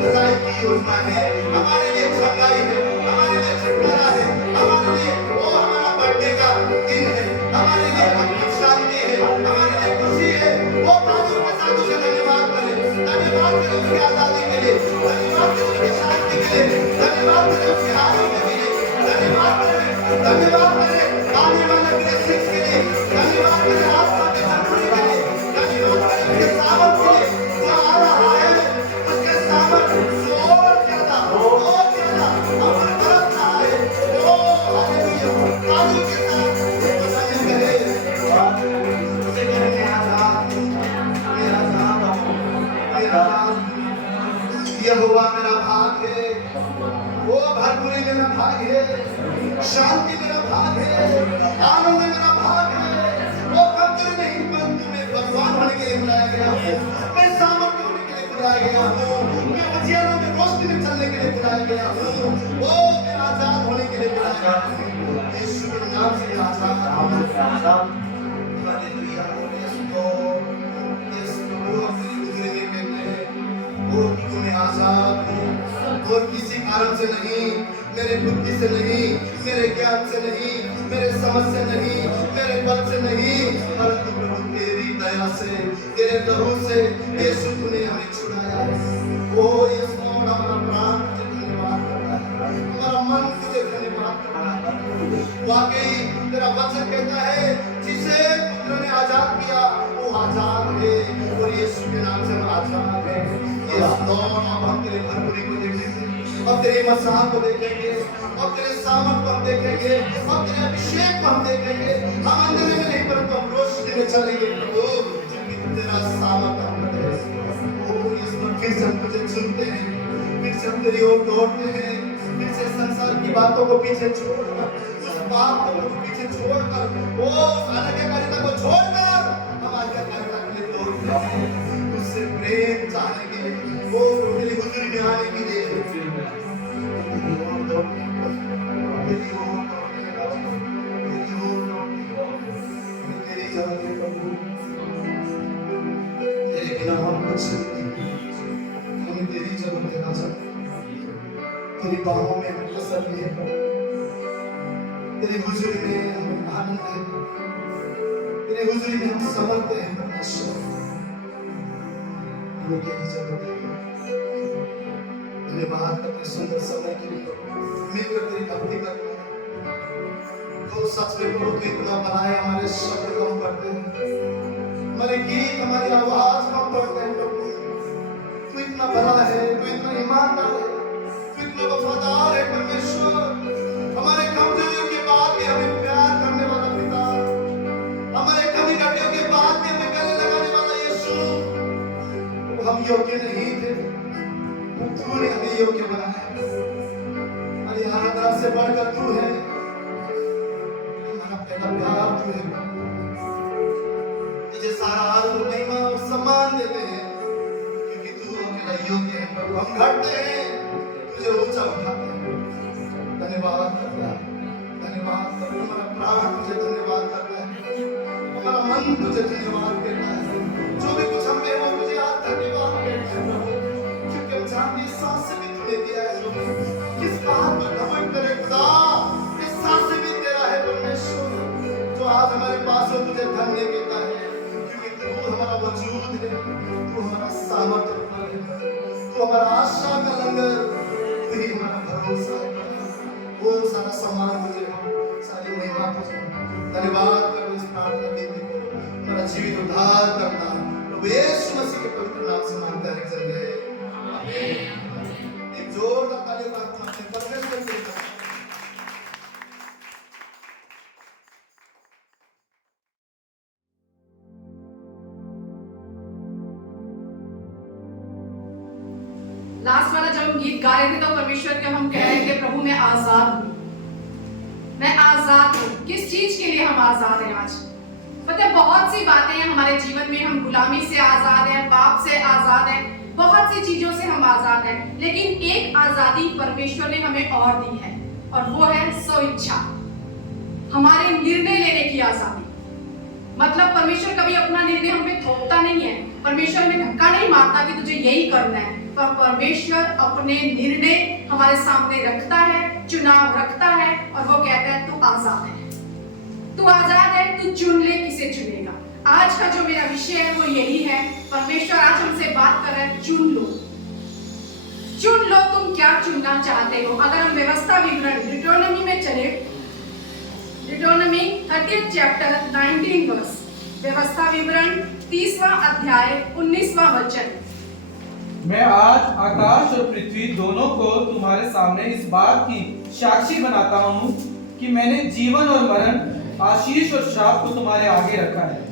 भलाई की योजना है, हमारे लिए चंगाई है, हमारे लिए छुटकारा है, हमारे लिए वो हमारा बर्थडे का दिन है, हमारे लिए अपनी शांति है, हमारे लिए खुशी है। वो तालियों के साथ उसे धन्यवाद करें, धन्यवाद करें उसकी आजादी के लिए, धन्यवाद करें उसकी शांति के लिए, धन्यवाद करें उसके आरोग्य के लिए, धन्यवाद करें आने वाले अपने शिक्ष के लिए, धन्यवाद करें आत्मा के संतुलन के लिए, धन्यवाद करें उसके सामर्थ के लिए जो आ रहा है, उसके सामर्थ और ज्यादा भरपूरी मेरा भाग है, शांति मेरा भाग है, आनंद मेरा भाग है। वो कमजोरी नहीं, परंतु मैं भगवान होने के लिए बुलाया गया हूँ, मैं सामर्थ्य होने के लिए बुलाया गया हूँ, मैं उजियारों में रोशनी में चलने के लिए बुलाया गया हूँ, वो मैं आजाद होने के लिए बुलाया गया हूँ। यीशु के नाम से आजाद। Hallelujah, yes Lord, yes Lord. तेरी गुजरे में मैं वो तुम्हें आजाद हूँ, और किसी कारण से नहीं, मेरे बुद्धि से नहीं, मेरे ज्ञान से नहीं, मेरे समझ से नहीं, मेरे बल से नहीं, परंतु प्रभु तेरी दया से, तेरे लहू से यीशु तूने हमें छुड़ाया है। ओ यस लॉर्ड, हमारा प्राण तुझे धन्यवाद करता है, हमारा मन तुझे धन्यवाद करता है। वाकई तेरा वचन कहता है जिसे पुत्र ने आजाद किया वो आजाद है, और यीशु के नाम से हम आजाद हैं। यस लॉर्ड, अब हम तेरे भरपूरी को देखेंगे, अब तेरे मसाह को देखेंगे, अब तेरे सामर्थ को हम देखेंगे, अब तेरे अभिषेक को हम देखेंगे। हम अंधेरे में नहीं, परंतु हम रोशनी में चलेंगे प्रभु, क्योंकि तेरा सामर्थ हम में है। ओ यीशु, फिर से हम तुझे चुनते हैं, फिर से हम तेरी ओर दौड़ते हैं, फिर से संसार की बातों को पीछे छोड़कर, उस पाप को पीछे छोड़कर, वो अनाज्ञाकारिता को छोड़कर हम आज्ञाकारिता के लिए दौड़ते हैं, उससे प्रेम चाहने के लिए, वो तेरी हुजूरी में आने के लिए। तेरे बिना हम कुछ नहीं, हमें तेरी जरूरत है राजा। तेरी बाहों में हमें तसल्ली है, तेरी हुजूरी में हमें आनंद है, तेरी हुजूरी में हम समझते हैं परमेश्वर, हमें तेरी जरूरत है। धन्यवाद करते सुंदर समय के लिए, मिलकर तेरी भक्ति करना। तो सच में प्रभु तू इतना बड़ा है, हमारे शब्द कम पढ़ते हैं, हमारे गीत, हमारी आवाज कम पढ़ते हैं प्रभु। तू इतना बड़ा है, तू इतना ईमानदार है, तू इतना वफादार है परमेश्वर। हमारे कमजोरियों के बाद भी हमें प्यार करने वाला पिता, हमारे कमी घटियों के बाद भी हमें गले लगाने वाला यीशु। हम योग्य नहीं थे, तूने हमें योग्य बनाया, और यहाँ तरफ से बढ़कर तू है, हमारा पहला प्यार तू है। तुझे सारा आदर, महिमा और सम्मान देते हैं, क्योंकि तू अकेला योग्य है प्रभु। हम घटते हैं, तुझे ऊंचा उठाते हैं। धन्यवाद करता है, धन्यवाद करता है, हमारा प्राण तुझे धन्यवाद करता है, हमारा मन तुझे धन्यवाद करता है। जो भी कुछ हमें हो तुझे आज धन्यवाद करता है प्रभु, क्योंकि हम जानते हैं सांस से भी तूने दिया है प्रभु। किस बात पर घमंड करे खुदा, इस सांस से भी तेरा है परमेश्वर। जो आज हमारे पास हो तुझे धन्य कहता है, क्योंकि तू हमारा वजूद है, तू हमारा सामर्थ्य है, तू हमारा आशा का लंगर, तू ही हमारा भरोसा है। वो सारा सम्मान तुझे हो, सारी महिमा तुझे। धन्यवाद कर इस प्रार्थना के लिए, हमारा जीवित उद्धार करना प्रभु यीशु मसीह के पवित्र नाम से मांगता है जल्दी। एक जोरदार ताली प्रार्थना से परमेश्वर के लिए। लास्ट वाला जब हम गीत गा रहे थे तो परमेश्वर के हम कह रहे थे प्रभु मैं आजाद हूँ, मैं आजाद हूँ। किस चीज के लिए हम आजाद हैं आज? पता है बहुत सी बातें हैं हमारे जीवन में, हम गुलामी से आजाद हैं, पाप से आजाद हैं, बहुत सी चीजों से हम आजाद हैं, लेकिन एक आजादी परमेश्वर ने हमें और दी है, और वो है स्वेच्छा, हमारे निर्णय लेने की आजादी। मतलब परमेश्वर कभी अपना निर्णय हम पे थोपता नहीं है, परमेश्वर हमें धक्का नहीं मारता कि तुझे यही करना है, पर परमेश्वर अपने निर्णय हमारे सामने रखता है, चुनाव रखता है, और वो कहता है तू आजाद है, तू आजाद है, तू चुन ले किसे चुनेगा। आज का जो मेरा विषय है वो यही है। परमेश्वर आज हमसे बात कर रहा है, चुन लो, चुन लो तुम क्या चुनना चाहते हो। अगर हम व्यवस्था विवरण डिट्रोनॉमी में चले, डिट्रोनॉमी 30 चैप्टर 19 वर्स, व्यवस्था विवरण 30वां अध्याय 19वां वचन। मैं आज आकाश और पृथ्वी दोनों को तुम्हारे सामने इस बात की साक्षी बनाता हूँ कि मैंने जीवन और मरण, आशीष और श्राप को तुम्हारे आगे रखा है।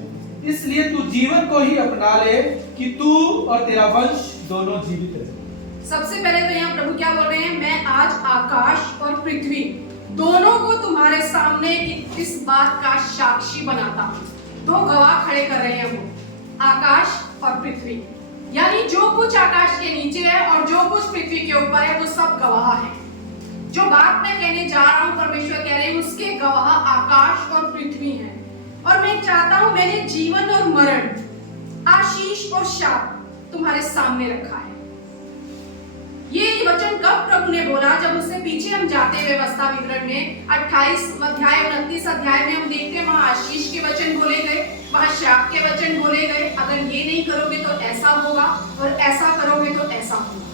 इसलिए तू जीवन को ही अपना ले कि तू और तेरा वंश दोनों जीवित रहे। सबसे पहले तो यहाँ प्रभु क्या बोल रहे हैं, मैं आज आकाश और पृथ्वी दोनों को तुम्हारे सामने इस बात का साक्षी बनाता हूँ। दो गवाह खड़े कर रहे हैं वो, आकाश और पृथ्वी, यानी जो कुछ आकाश के नीचे है और जो कुछ पृथ्वी के ऊपर है वो सब गवाह है। जो बात मैं कहने जा रहा हूँ परमेश्वर कह रहे हैं उसके गवाह आकाश और पृथ्वी हैं। और मैं चाहता हूँ, मैंने जीवन और मरण, आशीष और शाप तुम्हारे सामने रखा है। ये वचन कब प्रभु ने बोला, जब उससे पीछे हम जाते हैं व्यवस्था विवरण में 28 अध्याय 29 अध्याय में हम देखते हैं वहां आशीष के वचन बोले गए, वहां शाप के वचन बोले गए। अगर ये नहीं करोगे तो ऐसा होगा और ऐसा करोगे तो ऐसा होगा।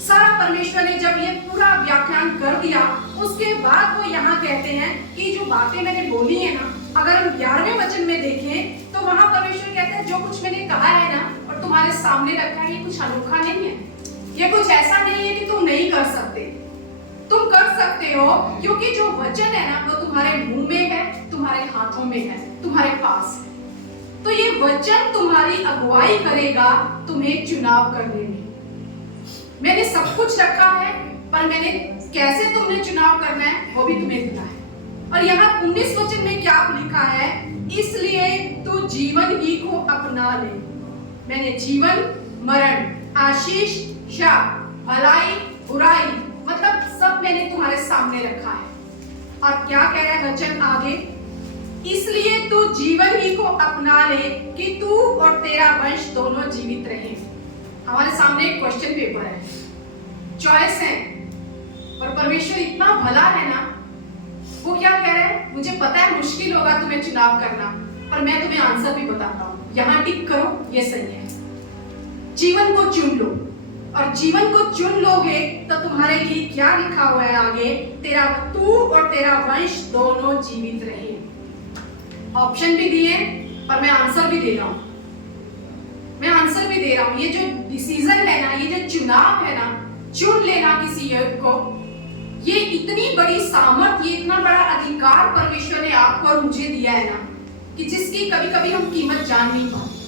सारा परमेश्वर ने जब ये पूरा व्याख्यान कर दिया, उसके बाद वो यहाँ कहते हैं कि जो बातें मैंने बोली है ना, अगर हम 11वें वचन में देखें तो वहां परमेश्वर कहते हैं जो कुछ मैंने कहा है ना और तुम्हारे सामने रखा है, ये कुछ अनोखा नहीं है, ये कुछ ऐसा नहीं है कि तुम नहीं कर सकते। तुम कर सकते हो, क्योंकि जो वचन है ना वो तुम्हारे मुंह में है, तुम्हारे हाथों में है, तुम्हारे पास है। तो ये वचन तुम्हारी अगुवाई करेगा तुम्हें चुनाव करने में। मैंने सब कुछ रखा है, पर मैंने कैसे तुमने चुनाव करना है वो भी तुम्हें दिया है। और यहाँ 19 वचन में क्या लिखा है, इसलिए तू जीवन ही को अपना ले। मैंने जीवन, मरण, आशीष, शाप, भलाई, बुराई, मतलब सब मैंने तुम्हारे सामने रखा है। और क्या कह रहा है वचन आगे, इसलिए तू जीवन ही को अपना ले कि तू और तेरा वंश दोनों जीवित रहे। हमारे सामने एक क्वेश्चन पेपर है, चॉइस है, और परमेश्वर इतना भला है ना, वो क्या कह रहा है, मुझे पता है मुश्किल होगा तुम्हें चुनाव करना, पर मैं तुम्हें आंसर भी बताता हूँ। यहाँ टिक करो, ये सही है। जीवन को चुन लो, और जीवन को चुन लोगे तो तुम्हारे लिए क्या लिखा हुआ है आगे, तेरा तू और तेरा वंश दोनों जीवित रहे। ऑप्शन भी दिए और मैं आंसर भी दे रहा हूँ, मैं आंसर भी दे रहा हूँ। ये जो डिसीजन है ना, ये जो चुनाव है ना, चुन लेना किसी एक को, ये इतनी बड़ी सामर्थ, ये इतना बड़ा अधिकार परमेश्वर ने आपको और मुझे दिया है ना, कि जिसकी कभी कभी हम कीमत जान नहीं पाते।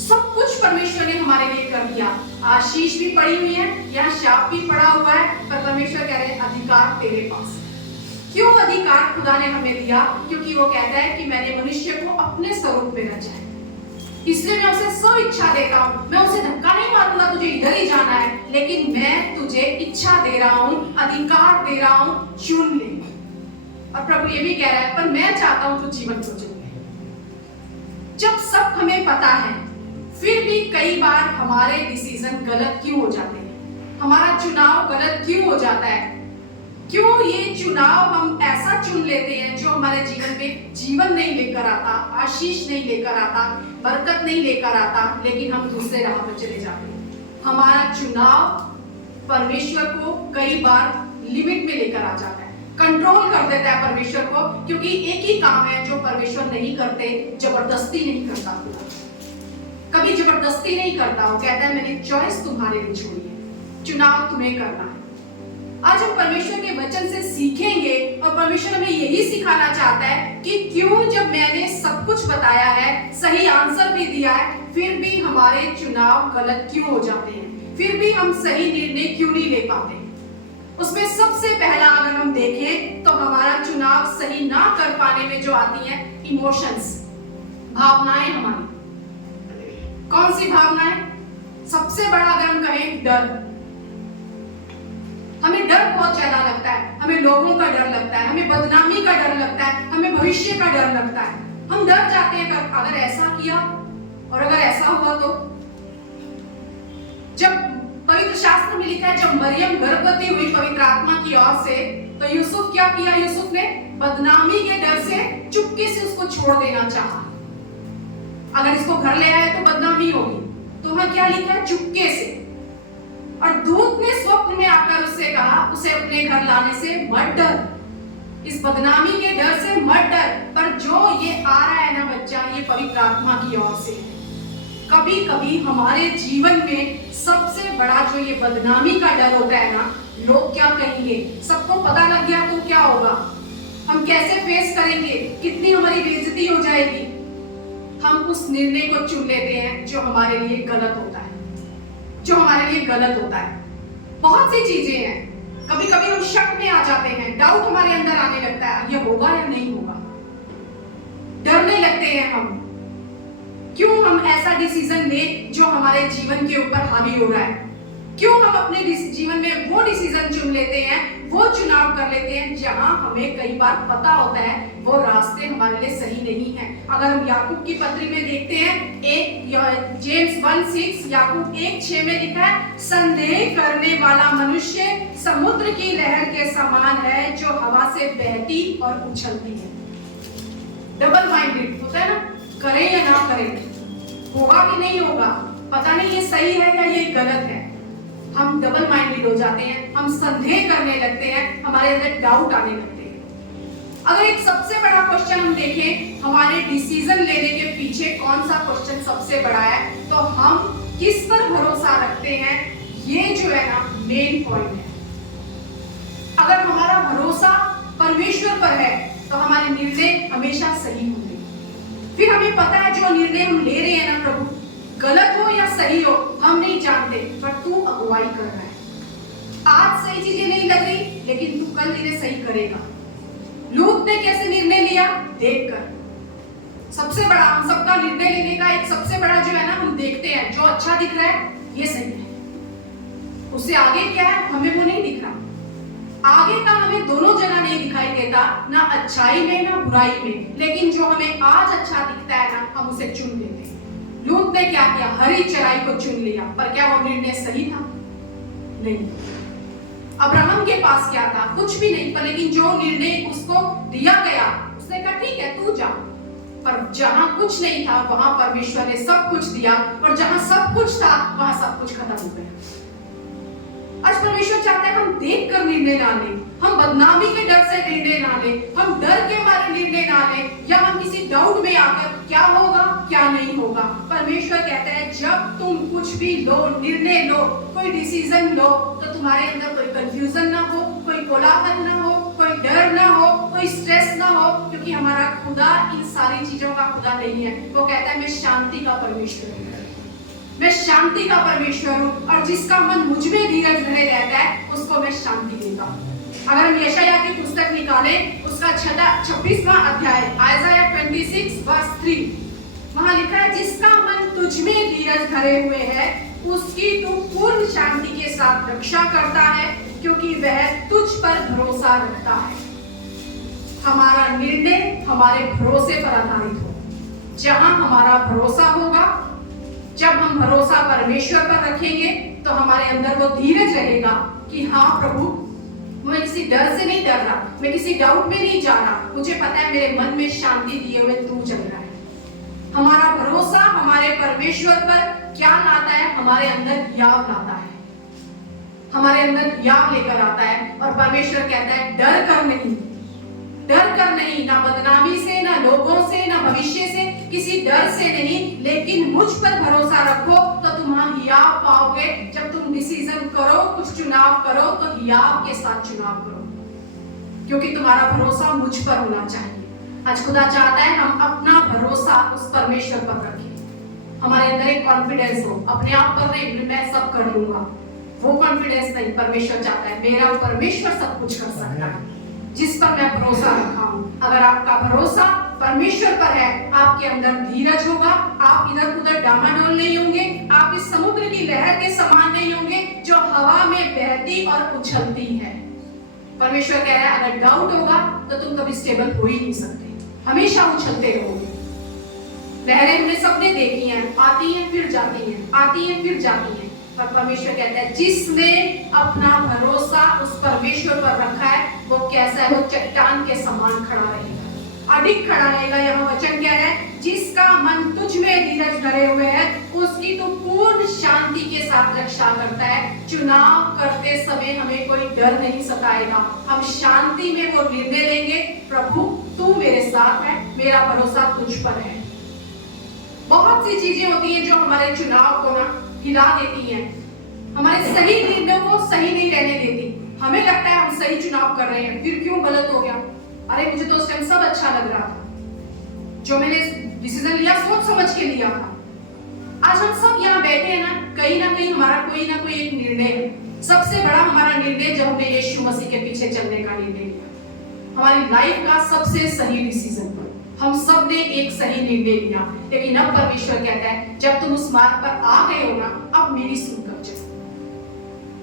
सब कुछ परमेश्वर ने हमारे लिए कर दिया। आशीष भी पड़ी हुई है, यहाँ शाप भी पड़ा हुआ है, पर परमेश्वर कह रहे हैं अधिकार तेरे पास। क्यों अधिकार खुदा ने हमें दिया? क्योंकि वो कहता है कि मैंने मनुष्य को अपने स्वरूप में रचा है, इसलिए मैं उसे सब इच्छा देता हूँ। मैं उसे धक्का नहीं मारूंगा तुझे इधर ही जाना है, लेकिन मैं तुझे इच्छा दे रहा हूँ, अधिकार दे रहा हूँ, चुन ले। और प्रभु ये भी कह रहा है, पर मैं चाहता हूँ तू जीवन को चुन ले। जब सब हमें पता है, फिर भी कई बार हमारे डिसीजन गलत क्यों हो जाते हैं, हमारा चुनाव गलत क्यों हो जाता है? क्यों ये चुनाव हम ऐसा चुन लेते हैं जो हमारे जीवन में जीवन नहीं लेकर आता, आशीष नहीं लेकर आता, बरकत नहीं लेकर आता, लेकिन हम दूसरे राह पर चले जाते हैं। हमारा चुनाव परमेश्वर को कई बार लिमिट में लेकर आ जाता है, कंट्रोल कर देता है परमेश्वर को, क्योंकि एक ही काम है जो परमेश्वर नहीं करते, जबरदस्ती नहीं करता खुदा, कभी जबरदस्ती नहीं करता। वो कहता है मैंने चॉइस तुम्हारे लिए छोड़ी है, चुनाव तुम्हें करना है। आज हम परमेश्वर के वचन से सीखेंगे, और परमेश्वर हमें यही सिखाना चाहता है कि क्यों जब मैंने सब कुछ बताया है, सही आंसर भी दिया है, फिर भी हमारे चुनाव गलत क्यों हो जाते हैं, फिर भी हम सही निर्णय क्यों नहीं ले पाते। उसमें सबसे पहला अगर हम देखें तो हमारा चुनाव सही ना कर पाने में जो आती है इमोशंस, भावनाएं हमारी। कौन सी भावनाएं? सबसे बड़ा अगर हम कहें डर। हमें डर बहुत ज्यादा लगता है, हमें लोगों का डर लगता है, हमें बदनामी का डर लगता है, हमें भविष्य का डर लगता है। हम डर जाते हैं अगर ऐसा किया और अगर ऐसा हुआ तो। जब पवित्र शास्त्र में लिखा है जब मरियम गर्भवती हुई पवित्र आत्मा की ओर से, तो यूसुफ क्या किया? यूसुफ ने बदनामी के डर से चुपके से उसको छोड़ देना चाहा। अगर इसको घर ले आए तो बदनामी होगी, तो वहां क्या लिखा है? चुपके से। और दूत ने स्वप्न में आकर उससे कहा, उसे अपने घर लाने से मत डर, इस बदनामी के डर से मत डर, पर जो ये आ रहा है ना बच्चा, ये पवित्र आत्मा की ओर से है। कभी कभी हमारे जीवन में सबसे बड़ा जो ये बदनामी का डर होता है ना, लोग क्या कहेंगे, सबको पता लग गया तो क्या होगा, हम कैसे फेस करेंगे, कितनी हमारी बेइज्जती हो जाएगी। हम उस निर्णय को चुन लेते हैं जो हमारे लिए गलत होता है। जो हमारे लिए गलत होता है। बहुत सी चीजें हैं, कभी कभी हम शक में आ जाते हैं, डाउट हमारे अंदर आने लगता है, ये होगा या नहीं होगा, डरने लगते हैं हम। क्यों हम ऐसा डिसीजन ले जो हमारे जीवन के ऊपर हावी हो रहा है? क्यों हम अपने जीवन में वो डिसीजन चुन लेते हैं, वो चुनाव कर लेते हैं जहां हमें कई बार पता होता है वो रास्ते हमारे लिए सही नहीं है। अगर हम याकूब की पत्री में देखते हैं, जेम्स 1:6, याकूब 1:6 में लिखा है, संदेह करने वाला मनुष्य समुद्र की लहर के समान है जो हवा से बहती और उछलती है। डबल माइंडेड होता है ना, करें या ना करें, होगा कि नहीं होगा, पता नहीं ये सही है या ये गलत है। हम डबल माइंडेड हो जाते हैं, हम संदेह करने लगते हैं, हमारे अंदर डाउट आने लगते हैं। अगर एक सबसे बड़ा क्वेश्चन हम देखें, हमारे डिसीजन लेने के पीछे कौन सा क्वेश्चन सबसे बड़ा है, तो हम किस पर भरोसा रखते हैं, ये जो है ना मेन पॉइंट है। अगर हमारा भरोसा परमेश्वर पर है तो हमारे निर्णय हमेशा सही होंगे। फिर हमें पता है जो निर्णय हम ले रहे हैं ना प्रभु, गलत हो या सही हो हम नहीं जानते, पर तू अगुवाई कर रहा है। आज सही चीजें नहीं लग रही, लेकिन तू कल इन्हें सही करेगा। लूत ने कैसे निर्णय लिया देखकर, सबसे बड़ा हम सबका निर्णय लेने का एक सबसे बड़ा जो है ना, हम देखते हैं जो अच्छा दिख रहा है ये सही है, उससे आगे क्या है हमें वो नहीं दिख रहा। आगे का हमें दोनों जगह नहीं दिखाई देता, ना अच्छाई में ना बुराई में, लेकिन जो हमें आज अच्छा दिखता है ना हम उसे चुन लेते हैं। लूत ने क्या किया, हरी चराई को चुन लिया, पर क्या वो निर्णय सही था? नहीं। अब्राहम के पास क्या था, कुछ भी नहीं, पर लेकिन जो निर्णय उसको दिया गया उसने कहा ठीक है तू जा, पर जहां कुछ नहीं था वहां परमेश्वर ने सब कुछ दिया, और जहां सब कुछ था वहां सब कुछ खत्म हो गया। आज परमेश्वर चाहता है हम देख कर निर्णय ना लें, हम बदनामी के डर से निर्णय ना लें, हम डर के मारे निर्णय ना लें, या हम किसी डाउट में आकर क्या होगा क्या नहीं होगा। परमेश्वर कहता है जब तुम कुछ भी लो, निर्णय लो, कोई डिसीजन लो, तो तुम्हारे अंदर कोई कंफ्यूजन ना हो, कोई कोलाहल ना हो, कोई डर ना हो, कोई स्ट्रेस ना हो, क्योंकि हमारा खुदा इन सारी चीजों का खुदा नहीं है। वो कहता है मैं शांति का परमेश्वर हूँ, मैं शांति का परमेश्वर हूँ, और जिसका मन मुझ में धीरज धरे रहता है उसको मैं शांति देता हूँ। अगर हम यशायाह की पुस्तक निकालें, उसका 26वां अध्याय, आयजाया 26:3, वहां लिखा है जिसका मन तुझ में धीरज धरे हुए है उसकी तू पूर्ण शांति के साथ रक्षा करता है, क्योंकि वह तुझ पर भरोसा रखता है। हमारा निर्णय हमारे भरोसे पर आधारित हो। जहां हमारा भरोसा होगा, जब हम भरोसा परमेश्वर पर रखेंगे, तो हमारे अंदर वो धीरज रहेगा कि हाँ प्रभु, मैं किसी डर से नहीं डर रहा, मैं किसी डाउट में नहीं जा रहा, मुझे पता है मेरे मन में शांति दिए हुए तू चल रहा है। हमारा भरोसा हमारे परमेश्वर पर क्या लाता है, हमारे अंदर याव लाता है, हमारे अंदर याव लेकर आता है। और परमेश्वर कहता है डर कर नहीं, डर कर नहीं, ना बदनामी से, ना लोगों से, ना भविष्य से, किसी डर से नहीं, लेकिन मुझ पर भरोसा रखो तो तुम हियाव पाओगे। जब तुम डिसीजन करो, कुछ चुनाव करो, तो हियाव के साथ चुनाव करो, क्योंकि तुम्हारा भरोसा मुझ पर होना चाहिए। आज खुदा चाहता है हम अपना भरोसा उस परमेश्वर पर रखें, हमारे अंदर एक कॉन्फिडेंस हो, अपने आप पर नहीं मैं सब कर लूंगा, वो कॉन्फिडेंस नहीं। परमेश्वर चाहता है मेरा परमेश्वर सब कुछ कर सकता है, जिस पर मैं भरोसा रखा हूं। अगर आपका भरोसा परमेश्वर पर है, आपके अंदर धीरज होगा, आप इधर उधर डामाडोल नहीं होंगे, आप इस समुद्र की लहर के समान नहीं होंगे जो हवा में बहती और उछलती है। परमेश्वर कह रहा है अगर डाउट होगा तो तुम कभी स्टेबल हो ही नहीं सकते, हमेशा उछलते रहोगे। लहरें हमने सबने देखी हैं, आती हैं फिर जाती हैं, आती हैं फिर जाती हैं, पर परमेश्वर कहता है जिसने अपना भरोसा उस परमेश्वर पर रखा है वो कैसा है, वो चट्टान के समान खड़ा रहेगा, अधिक खड़ा रहेगा। यहाँ वचन क्या है, जिसका मन तुझ में धीरज धरे हुए है उसकी तो पूर्ण शांति के साथ रक्षा करता है। चुनाव करते समय हमें कोई डर नहीं सताएगा, हम शांति में वो निर्णय लेंगे, प्रभु तू मेरे साथ है, मेरा भरोसा तुझ पर है। बहुत सी चीजें होती हैं जो हमारे चुनाव को ना हिला देती हैं, हमारे सही निर्णयों को सही नहीं रहने देती। हमें लगता है हम सही चुनाव कर रहे हैं, फिर क्यों गलत हो गया, अरे मुझे तो उस टाइम सब अच्छा लग रहा था, जो मैंने डिसीजन लिया सोच समझ के लिया था, आज हम सब यहाँ बैठे हैं ना कहीं हमारा कोई ना कोई एक निर्णय है। सबसे बड़ा हमारा निर्णय जब हमने यीशु मसीह के पीछे चलने का निर्णय लिया, हमारी लाइफ का सबसे सही डिसीजन, हम सब ने एक सही निर्णय लिया। लेकिन अब परमेश्वर कहता है जब तुम उस मार्ग पर आ गए हो ना, अब मेरी सुनकर चलो,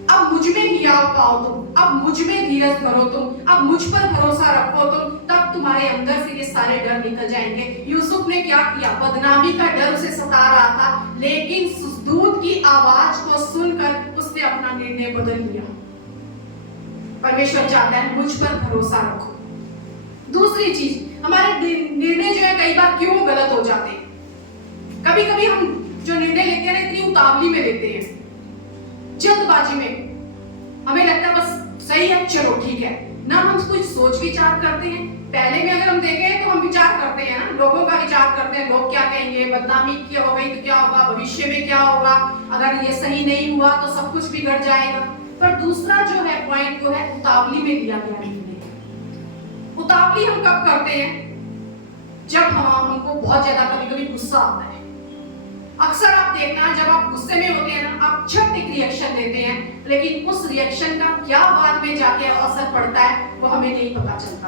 अब मुझ में ही आओ पाओ तुम, अब मुझ में धीरज धरो तुम, अब मुझ पर भरोसा रखो तुम, तब तुम्हारे अंदर से ये सारे डर निकल जाएंगे। यूसुफ ने क्या किया? बदनामी का डर उसे सता रहा था, लेकिन दूत की आवाज को सुनकर उसने अपना निर्णय बदल लिया। परमेश्वर चाहता है मुझ पर भरोसा रखो। दूसरी चीज, हमारे निर्णय जो है कई बार क्यों गलत हो जाते हैं। कभी कभी हम जो निर्णय लेते हैं ना, इतनी उतावली में लेते हैं, जल्दबाजी में, हमें लगता है बस सही है, चलो ठीक है ना, हम कुछ सोच विचार करते हैं। पहले में अगर हम देखें तो हम विचार करते हैं ना, लोगों का विचार करते हैं, लोग क्या कहेंगे, बदनामी क्या हो गई तो क्या होगा, भविष्य में क्या होगा, अगर ये सही नहीं हुआ तो सब कुछ बिगड़ जाएगा। पर दूसरा जो है पॉइंट वो है उतावली में लिया गया निर्णय। उतावली हम कब करते हैं? जब हमको बहुत ज्यादा कभी कभी गुस्सा आता है। अक्सर आप देखना जब आप गुस्से में होते हैं ना, आप झट एक रिएक्शन देते हैं, लेकिन उस रिएक्शन का क्या बाद में जाके असर पड़ता है वो हमें नहीं पता चलता।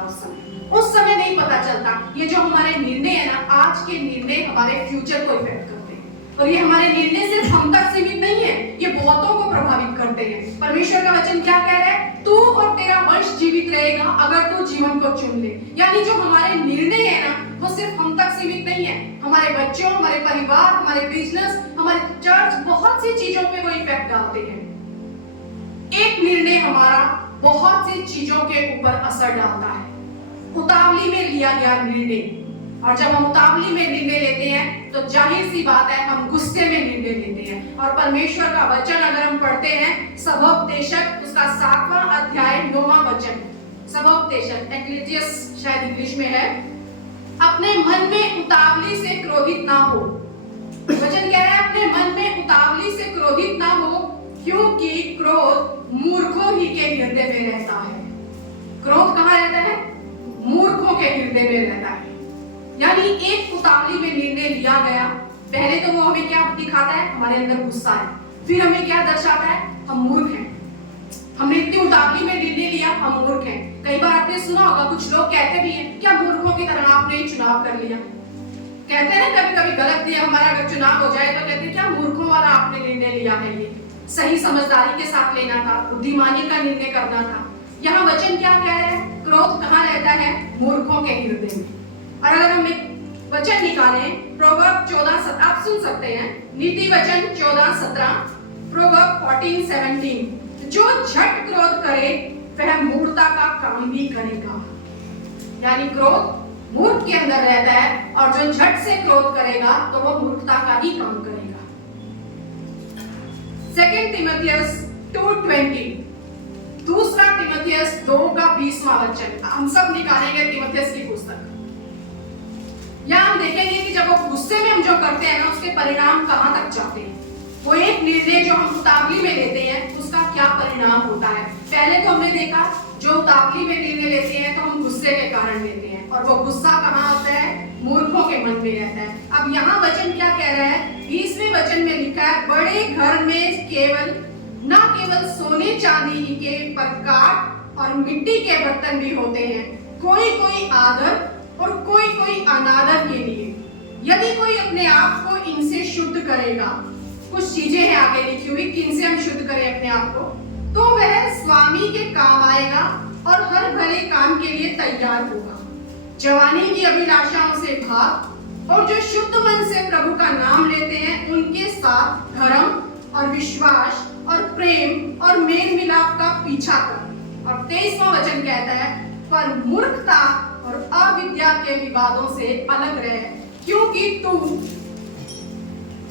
उस समय नहीं पता चलता। ये जो हमारे निर्णय है ना, आज के निर्णय हमारे फ्यूचर को इफेक्ट करते हैं, और ये हमारे निर्णय सिर्फ हम तक सीमित नहीं है, ये बहुतों को प्रभावित करते हैं। परमेश्वर का वचन क्या कह रहा है? तू और तेरा वंश जीवित रहेगा अगर तू जीवन को चुन ले। यानी जो हमारे निर्णय है ना, वो सिर्फ हम तक सीमित नहीं है, हमारे बच्चों, हमारे परिवार, हमारे बिजनेस, हमारे चर्च, बहुत सी चीजों पे वो इफेक्ट डालते हैं। एक निर्णय हमारा बहुत सी चीजों के ऊपर असर डालता है। उतावली में लिया गया निर्णय, और जब हम उतावली में निर्णय लेते हैं तो जाहिर सी बात है हम गुस्से में निर्णय लेते हैं। और परमेश्वर का वचन अगर हम पढ़ते हैं, सबोपदेशक उसका 7वां अध्याय 9वां वचन, सबोपदेशक एक्लेसियस शायद इंग्लिश में है, अपने मन में उतावली से क्रोधित ना हो। वचन कह रहा है अपने मन में उतावली से क्रोधित ना हो, क्योंकि क्रोध मूर्खों ही के हृदय में रहता है। क्रोध कहाँ रहता है? मूर्खों के हृदय में रहता है। यानी एक उतावली में निर्णय लिया गया, पहले तो वो हमें क्या दिखाता है? हमारे अंदर गुस्सा है। फिर हमें क्या दर्शाता है? हम मूर्ख हैं। हमने इतनी उतावली में निर्णय लिया, हम मूर्ख हैं। कई बार आपने सुना होगा, कुछ लोग कहते भी हैं, क्या मूर्खों की तरह आपने चुनाव कर लिया? कहते हैं ना कभी कभी गलत दिया, हमारा अगर चुनाव हो जाए तो कहते हैं क्या मूर्खों वाला आपने निर्णय लिया है। ये सही समझदारी के साथ लेना था, बुद्धिमानी का निर्णय करना था। यहाँ वचन क्या कह रहा है? क्रोध कहाँ रहता है? मूर्खों के हृदय में। और अगर हम एक वचन निकालें, प्रोवर्ब 14, आप सुन सकते हैं, नीति वचन 14:17, प्रोवर्ब 14:17, जो झट क्रोध करे वह मूर्खता का काम भी करेगा। यानी क्रोध मूर्ख के अंदर रहता है, और जो झट से क्रोध करेगा तो वो मूर्खता का ही काम करेगा। 2 तिमोथियस 2:20, दूसरा तिमोथियस 2:20वां वचन, हम सब निकालेंगे तिमोथियस की पुस्तक। यहाँ हम देखेंगे कि जब वो गुस्से में हम जो करते हैं ना, उसके परिणाम कहाँ तक जाते हैं। वो एक निर्णय जो हम उतावली में लेते हैं, उसका क्या परिणाम होता है। पहले तो हमने देखा, जो उतावली में निर्णय लेते हैं तो हम गुस्से के कारण लेते हैं, और वो गुस्सा कहाँ होता है? मूर्खों के मन में रहता है। अब यहाँ वचन क्या कह रहा है? 20वें वचन में लिखा है, बड़े घर में न केवल सोने चांदी के पर काठ और मिट्टी के बर्तन भी होते हैं, कोई कोई आदर और कोई कोई अनादर के लिए। यदि कोई अपने आप को इनसे शुद्ध करेगा, कुछ चीजें हैं आगे लिखी हुई, किनसे हम शुद्ध करें अपने आप को, तो वह स्वामी के काम आएगा और हर भले काम के लिए तैयार होगा। जवानी की अभिलाषाओं से भाग, और जो शुद्ध मन से प्रभु का नाम लेते हैं उनके साथ धर्म और विश्वास और प्रेम और मेल मिलाप का पीछा कर। और 23वां वचन कहता है, पर मूर्खता और अविद्या के विवादों से अलग रहे, क्योंकि तू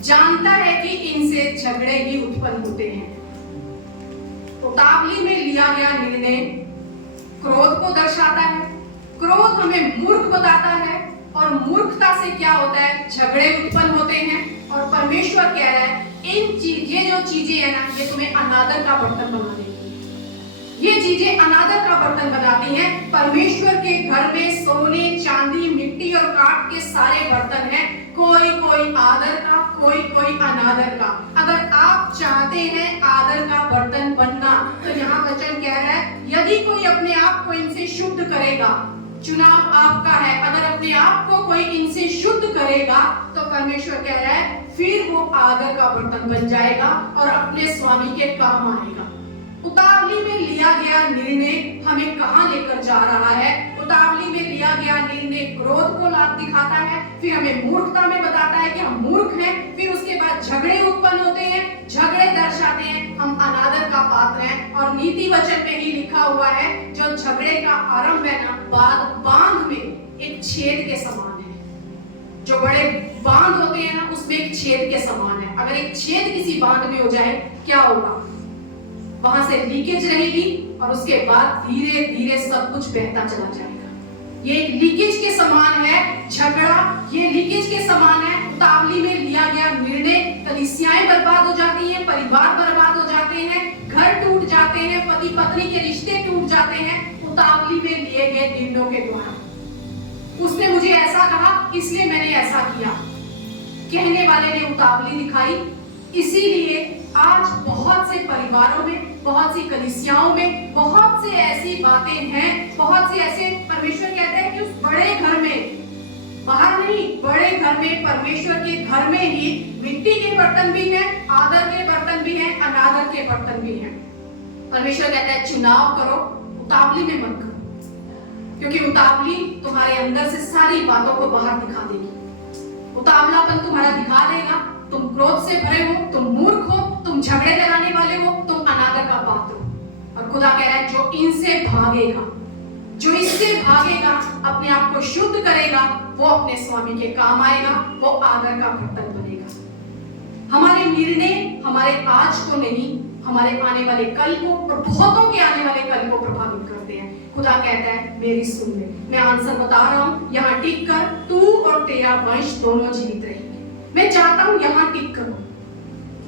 जानता है कि इनसे झगड़े ही उत्पन्न होते हैं। उतावली में लिया गया निर्णय क्रोध को दर्शाता है। क्रोध हमें मूर्ख बताता है, और मूर्खता से क्या होता है? झगड़े उत्पन्न होते हैं। और परमेश्वर कह रहा है, ये जो चीजें है ना, ये तुम्हें अनादर का बर्तन बना देगी। ये चीजें अनादर का बर्तन बनाती हैं। परमेश्वर के घर में सोने, चांदी, मिट्टी और काठ के सारे बर्तन हैं, कोई कोई आदर का, कोई अनादर का। अगर आप चाहते हैं आदर का बर्तन बनना, तो यहाँ वचन कह रहा है यदि कोई अपने आप को इनसे शुद्ध करेगा, चुनाव आपका है, अगर अपने आप को कोई इनसे शुद्ध करेगा तो परमेश्वर कह रहा है फिर वो आदर का बर्तन बन जाएगा और अपने स्वामी के काम आएगा। उतावली में लिया गया निर्णय हमें कहां लेकर जा रहा है? उतावली में लिया गया निर्णय क्रोध को लाभ दिखाता है, फिर हमें मूर्खता में बताता है कि हम मूर्ख हैं, फिर उसके बाद झगड़े उत्पन्न होते हैं, झगड़े दर्शाते हैं हम अनादर का पात्र हैं। और नीति वचन में ही लिखा हुआ है जो झगड़े का आरंभ है ना, बांध में एक छेद के समान है। जो बड़े बांध होते हैं ना, उसमें एक छेद के समान है। अगर एक छेद किसी बांध में हो जाए क्या होगा? वहां से लीकेज रहेगी और उसके बाद धीरे धीरे सब कुछ बहता चला जाएगा। ये एक लीकेज के समान है झगड़ा, ये लीकेज के समान है। उतावली में लिया गया निर्णय, कलीसियाएं बर्बाद हो जाती हैं, परिवार बर्बाद हो जाते हैं, घर टूट जाते हैं, पति पत्नी के रिश्ते टूट जाते हैं उतावली में लिए गए निर्णयों के द्वारा। उसने मुझे ऐसा कहा इसलिए मैंने ऐसा किया, कहने वाले ने उतावली दिखाई। इसीलिए आज बहुत से परिवारों में, बहुत सी कलीसियाओं में बहुत से ऐसी बातें हैं, बहुत से ऐसे परमेश्वर कहते हैं कि उस बड़े घर में, बाहर नहीं, बड़े घर में, परमेश्वर के घर में ही मिट्टी के बर्तन भी हैं, आदर के बर्तन भी हैं, अनादर के बर्तन भी हैं। परमेश्वर कहता है चुनाव करो, उतावली में मत करो, क्योंकि उतावली तुम्हारे अंदर से सारी बातों को बाहर दिखा देगी। उतावलापन तुम्हारा दिखा देगा तुम क्रोध से भरे हो, तुम मूर्ख हो, तुम झगड़े लगाने वाले हो, तुम अनादर का पात्र हो। और खुदा कह रहा है जो इनसे भागेगा, जो इससे भागेगा, अपने आप को शुद्ध करेगा, वो अपने स्वामी के काम आएगा, वो आदर का बर्तन बनेगा। हमारे निर्णय हमारे आज को नहीं, हमारे आने वाले कल को और बहुतों के आने वाले कल को प्रभावित करते हैं। खुदा कहता है मेरी सुन ले, मैं आंसर बता रहा हूं, यहाँ टिक कर तू और तेरा वंश दोनों जीवित रहेंगे। मैं चाहता हूं यहाँ टिक करो,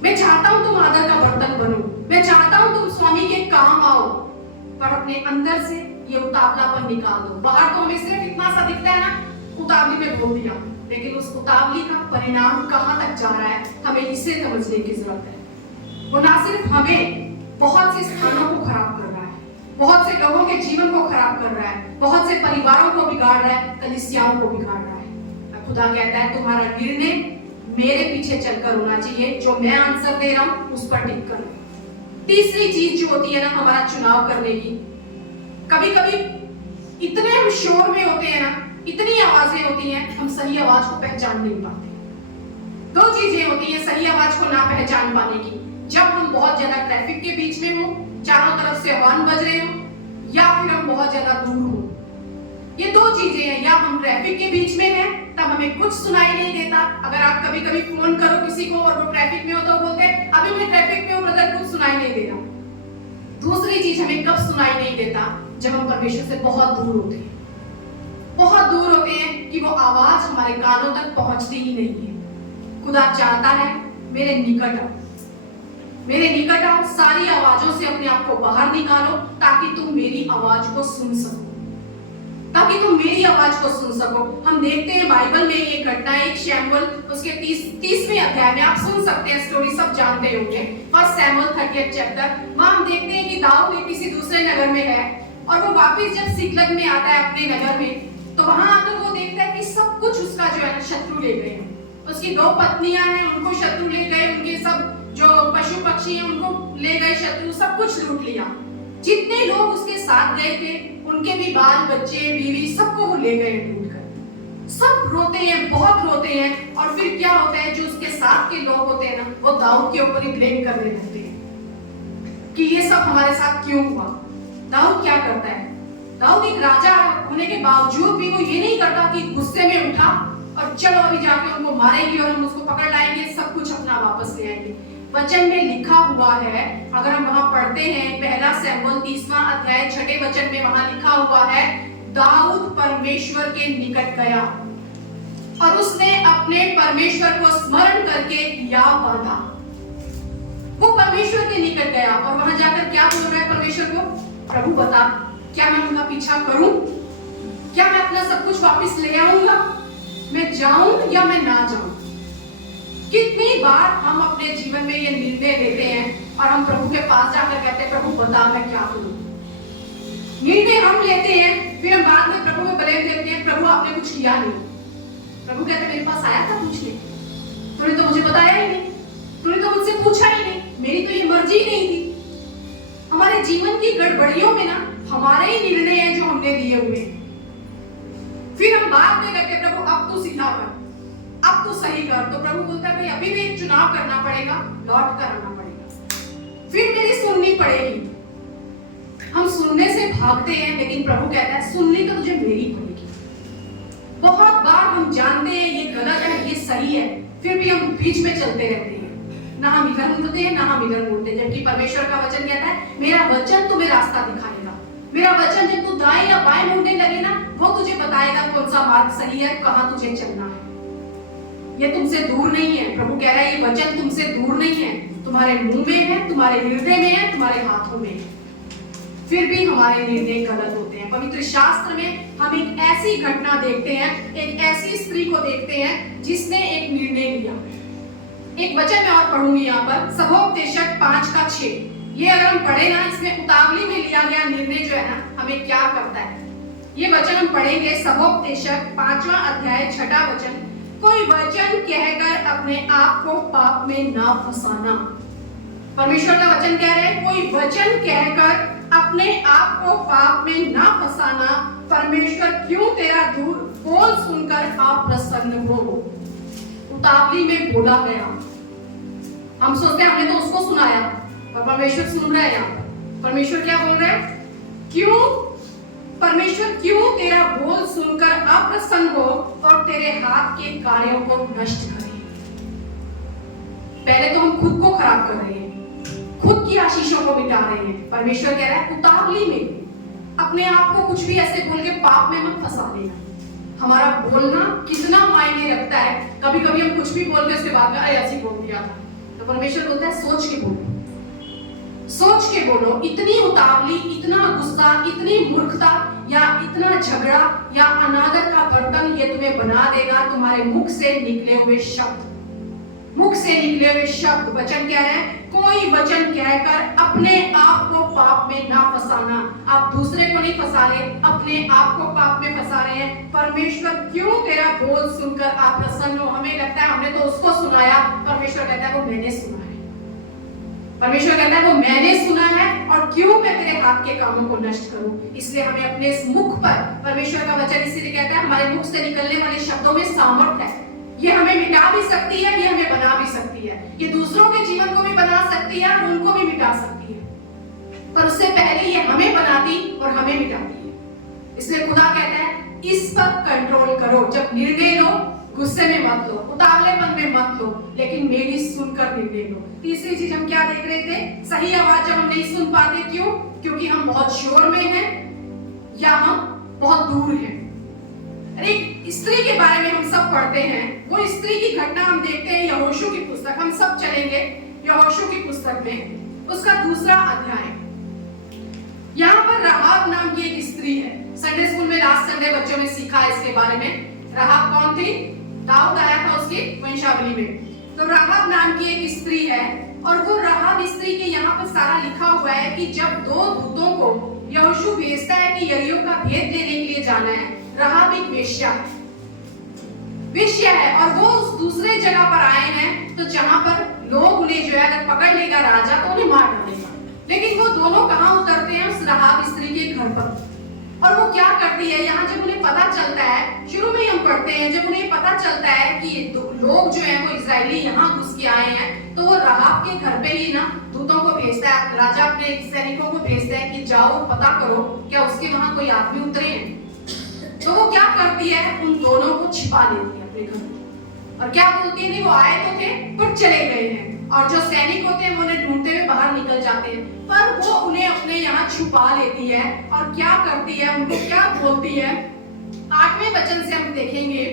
मैं चाहता हूं तुम आदर का बर्तन बनो, मैं चाहता हूं तुम स्वामी के काम आओ, पर अपने अंदर से ये उतावलापन निकाल दो। बाहर तो हमें सिर्फ इतना सा दिखता है ना, उतावली में बोल दिया, लेकिन उस उतावली का परिणाम कहां तक जा रहा है हमें इसे समझने की जरूरत है। वो ना सिर्फ हमें बहुत से स्थानों को खराब कर रहा है, बहुत से लोगों के जीवन को खराब कर रहा है, बहुत से परिवारों को बिगाड़ रहा है, कलीसियाओं को बिगाड़ रहा है। खुदा कहता है तुम्हारा निर्णय मेरे पीछे चलकर होना चाहिए, जो मैं आंसर दे रहा हूं उस पर टिक कर। तीसरी चीज जो होती है ना हमारा चुनाव करने की, कभी कभी इतने हम शोर में होते हैं ना, इतनी आवाजें होती हैं, हम सही आवाज को पहचान नहीं पाते। दो चीजें होती हैं सही आवाज को ना पहचान पाने की, जब हम बहुत ज्यादा ट्रैफिक के बीच में हो, चारों तरफ से हॉर्न बज रहे हो, या फिर हम बहुत ज्यादा दूर हो। ये दो चीजें हैं, या हम ट्रैफिक के बीच में हैं तब हमें कुछ सुनाई नहीं देता। अगर आप कभी कभी फोन करो किसी को और वो ट्रैफिक में हो तो बोलते हैं अभी मैं ट्रैफिक में हूं ब्रदर, कुछ सुनाई नहीं दे रहा। दूसरी चीज हमें कब सुनाई नहीं देता, जब हम परमेश्वर से बहुत दूर होते हैं, बहुत दूर होते हैं कि वो आवाज हमारे कानों तक पहुंचती ही नहीं है। खुदा चाहता है मेरे निकट आओ, मेरे निकट आओ, सारी आवाजों से अपने आप को बाहर निकालो ताकि तुम मेरी आवाज को सुन सको, ताकि तुम मेरी आवाज को सुन सको। हम देखते हैं बाइबल में ये घटना, एक शैमुएल उसके 30वें अध्याय में, आप सुन सकते हैं स्टोरी, सब जानते होंगे, फर्स्ट शैमुएल 30th चैप्टर। वहां हम देखते हैं कि दाऊद किसी दूसरे नगर में है और वो वापस जब सिकलग में आता है अपने नगर में, तो वहां आकर वो देखता है कि सब कुछ उसका जो है शत्रु ले गए हैं। उसकी 2 पत्नियां हैं, उनको शत्रु ले गए, उनके सब जो पशु पक्षी हैं उनको ले गए शत्रु, सब कुछ लूट लिया। जितने लोग उसके साथ गए थे उनके भी बाल बच्चे बीवी सबको वो ले गए लूट कर। सब रोते हैं, बहुत रोते हैं, और फिर क्या होता है, जो उसके साथ के लोग होते हैं ना, वो दाऊद के ऊपर ही ब्लेम करने लगते हैं कि ये सब हमारे साथ क्यों हुआ। दाऊद क्या करता है, दाऊद एक राजा होने के बावजूद भी वो ये नहीं करता कि गुस्से में उठा और चलो अभी जाके उनको मारेंगे और हम उसको पकड़ लाएंगे, सब कुछ अपना वापस ले आएंगे। वचन में लिखा हुआ है, अगर हम वहां पढ़ते हैं, पहला शैमुएल 30वां अध्याय 6ठे वचन में वहां लिखा हुआ है, दाऊद परमेश्वर के निकट गया और उसने अपने परमेश्वर को स्मरण करके या बांधा। वो परमेश्वर के निकट गया और वहां जाकर क्या बोल रहा है परमेश्वर को, प्रभु बता क्या मैं उनका पीछा करूं, क्या मैं अपना सब कुछ वापस ले आऊंगा, मैं जाऊं या मैं ना जाऊं। कितनी बार हम अपने जीवन में ये निर्णय लेते हैं और हम प्रभु के पास जाकर कहते हैं प्रभु बता मैं क्या करूं। निर्णय हम लेते हैं, फिर हम बाद में प्रभु में ब्लेम देते हैं, प्रभु आपने कुछ किया नहीं। प्रभु कहते मेरे पास आया था पूछने, तूने तो मुझे बताया ही नहीं, तूने तो मुझसे पूछा ही नहीं, मेरी तो ये मर्जी नहीं थी। हमारे जीवन की गड़बड़ियों में ना हमारे ही निर्णय हैं जो हमने लिए हुए हैं। फिर हम बाद में कहते प्रभु अब तू सीधा कर, अब तू सही कर। तो प्रभु बोलता है भाई अभी भी एक चुनाव करना पड़ेगा, लौट कर आना पड़ेगा, फिर मेरी सुननी पड़ेगी। हम सुनने से भागते हैं, लेकिन प्रभु कहता है सुननी तो तुझे मेरी पड़ेगी। बहुत बार हम जानते हैं ये गलत है, ये सही है, फिर भी हम बीच में चलते रहते हैं, ना हम इधर मुड़ते हैं ना हम इधर मुड़ते हैं। जबकि परमेश्वर का वचन कहता है मेरा वचन तुम्हें रास्ता दिखाएगा, मेरा वचन जब तू दाएं या बाएं मुड़ने लगे ना वो तुझे बताएगा कौन सा मार्ग सही है, कहां तुझे चलना है। ये तुमसे दूर नहीं है। प्रभु कह रहा है ये वचन तुमसे दूर नहीं है, तुम्हारे मुंह में है, तुम्हारे हृदय में है, तुम्हारे हाथों में है। फिर भी हमारे निर्णय गलत होते हैं। पवित्र शास्त्र में हम एक ऐसी घटना देखते हैं, एक ऐसी स्त्री को देखते हैं जिसने एक निर्णय लिया। एक वचन मैं और पढ़ूंगी यहाँ पर, सबोपदेशक 5:6। ये अगर हम पढ़े ना, इसमें उतावली में लिया गया निर्णय जो है ना हमें क्या करता है। ये वचन हम पढ़ेंगे, सबोपदेशक 5वां अध्याय 6वां वचन। कोई वचन कहकर अपने आप को पाप में ना फंसाना। परमेश्वर का वचन कह रहे हैं कोई वचन कहकर अपने आप को पाप में ना फंसाना। परमेश्वर क्यों तेरा दूर बोल सुनकर अप्रसन्न हो। उतावली में बोला गया। हम सोचते हैं हमने तो उसको सुनाया, पर परमेश्वर सुन रहा है। यहाँ परमेश्वर क्या बोल रहे हैं, क्यों परमेश्वर क्यों तेरा बोल सुनकर अप्रसन्न हो और तेरे हाथ के कार्यों को नष्ट करे। पहले तो हम खुद को खराब कर रहे हैं, खुद की आशीषों को मिटा रहे हैं। परमेश्वर कह रहा है उतावली में अपने आप को कुछ भी ऐसे बोल के पाप में मत फंसा देना। हमारा बोलना कितना मायने रखता है। कभी कभी हम कुछ भी बोल के उसके बाद में अरे ऐसे बोल दिया था, तो परमेश्वर बोलता है सोच के बोलो, सोच के बोलो। इतनी उतावली, इतना गुस्सा, इतनी मूर्खता या इतना झगड़ा या अनादर का बर्तन ये तुम्हें बना देगा तुम्हारे मुख से निकले हुए शब्द। मुख से निकले हुए शब्द, वचन क्या है, कोई वचन कहकर अपने आप को पाप में ना फंसाना। आप दूसरे को नहीं फंसा रहे, अपने आप को पाप में फंसा रहे हैं। परमेश्वर क्यों तेरा बोल सुनकर आप प्रसन्न हो। हमें लगता है हमने तो उसको सुनाया, परमेश्वर कहता है वो मैंने सुना है। परमेश्वर कहता है वो मैंने सुना है और क्यों मैं तेरे हाथ के कामों को नष्ट करूं। इसलिए हमें अपने इस मुख पर, परमेश्वर का वचन इसीलिए कहता है हमारे मुख से निकलने वाले शब्दों में सामर्थ्य है। ये हमें मिटा भी सकती है, ये हमें बना भी सकती है। ये दूसरों के जीवन को भी बना सकती है और उनको भी मिटा सकती है, पर उससे पहले ये हमें बनाती और हमें मिटाती है। इसलिए खुदा कहता है इस पर कंट्रोल करो। जब निर्णय लो गुस्से में मत लो, उतावलेपन में मत लो, लेकिन मेरी सुनकर निर्णय लो। तीसरी चीज हम क्या देख रहे थे, सही आवाज जब हम नहीं सुन पाते, क्यों? क्योंकि हम बहुत शोर में हैं या हम बहुत दूर हैं। एक स्त्री के बारे में हम सब पढ़ते हैं, वो स्त्री की घटना हम देखते हैं यहोशू की पुस्तक। हम सब चलेंगे यहोशू की पुस्तक में, उसका 2वां अध्याय। यहाँ पर राहाब नाम की एक स्त्री है। संडे स्कूल में लास्ट संडे बच्चों ने सीखा इसके बारे में। राहाब कौन थी? दाऊद आया था उसकी वंशावली में। तो राहाब नाम की एक स्त्री है, और वो राहाब स्त्री के यहाँ पर सारा लिखा हुआ है कि जब 2 दूतों को यहोशू भेजता है कि यरीहो का भेद लेने के लिए जाना है। राहाब एक वेश्या है और वो उस दूसरे जगह पर आए हैं, तो जहां पर लोग उन्हें जो है अगर पकड़ लेगा राजा तो उन्हें मार डालेगा। लेकिन वो दोनों कहां उतरते हैं? उस राहाब स्त्री के घर पर। और वो क्या करती है, यहाँ जब उन्हें पता चलता है, शुरू में ही हम पढ़ते हैं, जब उन्हें पता चलता है कि लोग जो है वो इजरायली यहाँ घुस के आए हैं, तो वो राहाब के घर पे ही ना दूतों को भेजता है। राजा अपने सैनिकों को भेजता है कि जाओ पता करो क्या उसके वहां कोई आदमी उतरे हैं। तो वो क्या करती है, उन दोनों को छिपा लेती है अपने घर में, और क्या बोलती है, नहीं वो आए तो थे पर चले गए हैं। और जो सैनिक होते हैं वो उन्हें ढूंढते हुए बाहर निकल जाते हैं, पर वो उन्हें अपने यहाँ छुपा लेती है। और क्या करती है, उनको क्या बोलती है, 8वें वचन से हम देखेंगे।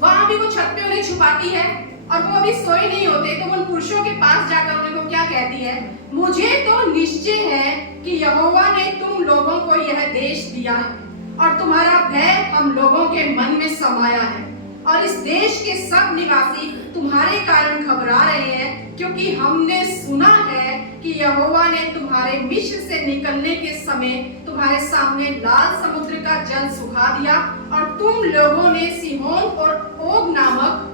वहां भी वो छत पे उन्हें छुपाती है, और वो अभी सोए नहीं होते, तो उन पुरुषों के पास जाकर उनको क्या कहती है, मुझे तो निश्चय है कि यहोवा ने तुम लोगों को यह देश दिया है और तुम्हारा भय हम लोगों के मन में समाया है, और इस देश के सब निवासी तुम्हारे कारण घबरा रहे हैं, क्योंकि हमने सुना है कि यहोवा ने तुम्हारे मिस्र से निकलने के समय तुम्हारे सामने लाल समुद्र का जल सुखा दिया और तुम लोगों ने सीहोन और ओग नामक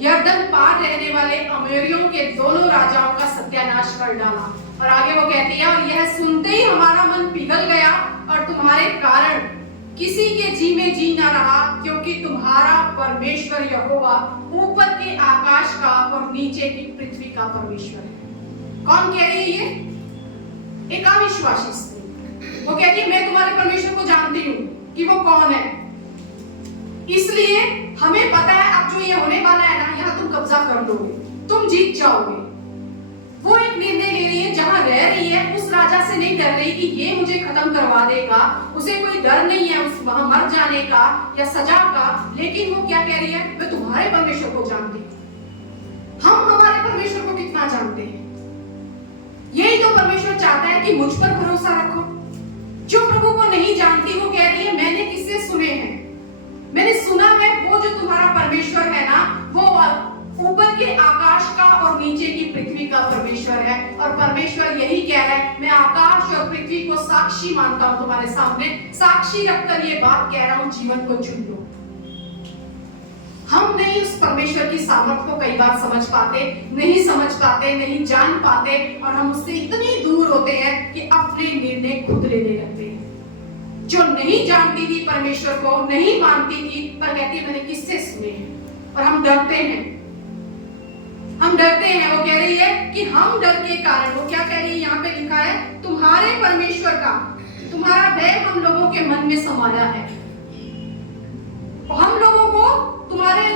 यरदन पार रहने वाले अमोरियों के दोनों राजाओं का सत्यानाश कर डाला। और आगे वो कहती है, और यह सुनते ही हमारा मन पिघल गया और तुम्हारे कारण किसी के जी में जी न रहा, क्योंकि तुम्हारा परमेश्वर यहोवा ऊपर के आकाश का और नीचे की पृथ्वी का परमेश्वर है। कौन कह रही है ये? एक अविश्वासी स्त्री। वो कहती है, मैं तुम्हारे परमेश्वर को जानती हूँ कि वो कौन है, इसलिए हमें पता है अब जो ये होने वाला है ना, यहाँ तुम कब्जा कर लोगे, तुम जीत जाओगे। वो एक निर्णय ले रही है, जहां रह रही है उस राजा से नहीं डर रही कि ये मुझे खत्म करवा देगा, उसे कोई डर नहीं है उस वहां मर जाने का या सजा का, लेकिन वो क्या कह रही है, मैं तुम्हारे परमेश्वर को जानती हूँ। हम हमारे परमेश्वर को कितना जानते हैं? यही तो परमेश्वर चाहता है कि मुझ पर भरोसा रखो। जो प्रभु को नहीं जानती वो कह रही है, मैंने किससे सुने हैं, मैंने सुना है वो जो तुम्हारा परमेश्वर है ना, वो ऊपर के आकाश का और नीचे की पृथ्वी का परमेश्वर है। और परमेश्वर यही कह रहा है, मैं आकाश और पृथ्वी को साक्षी मानता हूं, तुम्हारे सामने साक्षी रखकर ये बात कह रहा हूं, जीवन को चुन लो। हम नहीं उस परमेश्वर की सामर्थ को कई बार समझ पाते, नहीं समझ पाते, नहीं जान पाते, और हम उससे इतनी दूर होते हैं कि अपने निर्णय खुद लेने लगते हैं। जो नहीं जानती थी परमेश्वर को, नहीं मानती थी, पर कहती है मैंने किससे सुने हैं, और हम डरते हैं, हम डरते हैं। वो कह रही है कि हम डर के कारण, वो क्या कह रही है, यहाँ पे लिखा है, तुम्हारे परमेश्वर का तुम्हारा भय हम लोगों के मन में समाया है। हम लोगों को तुम्हारे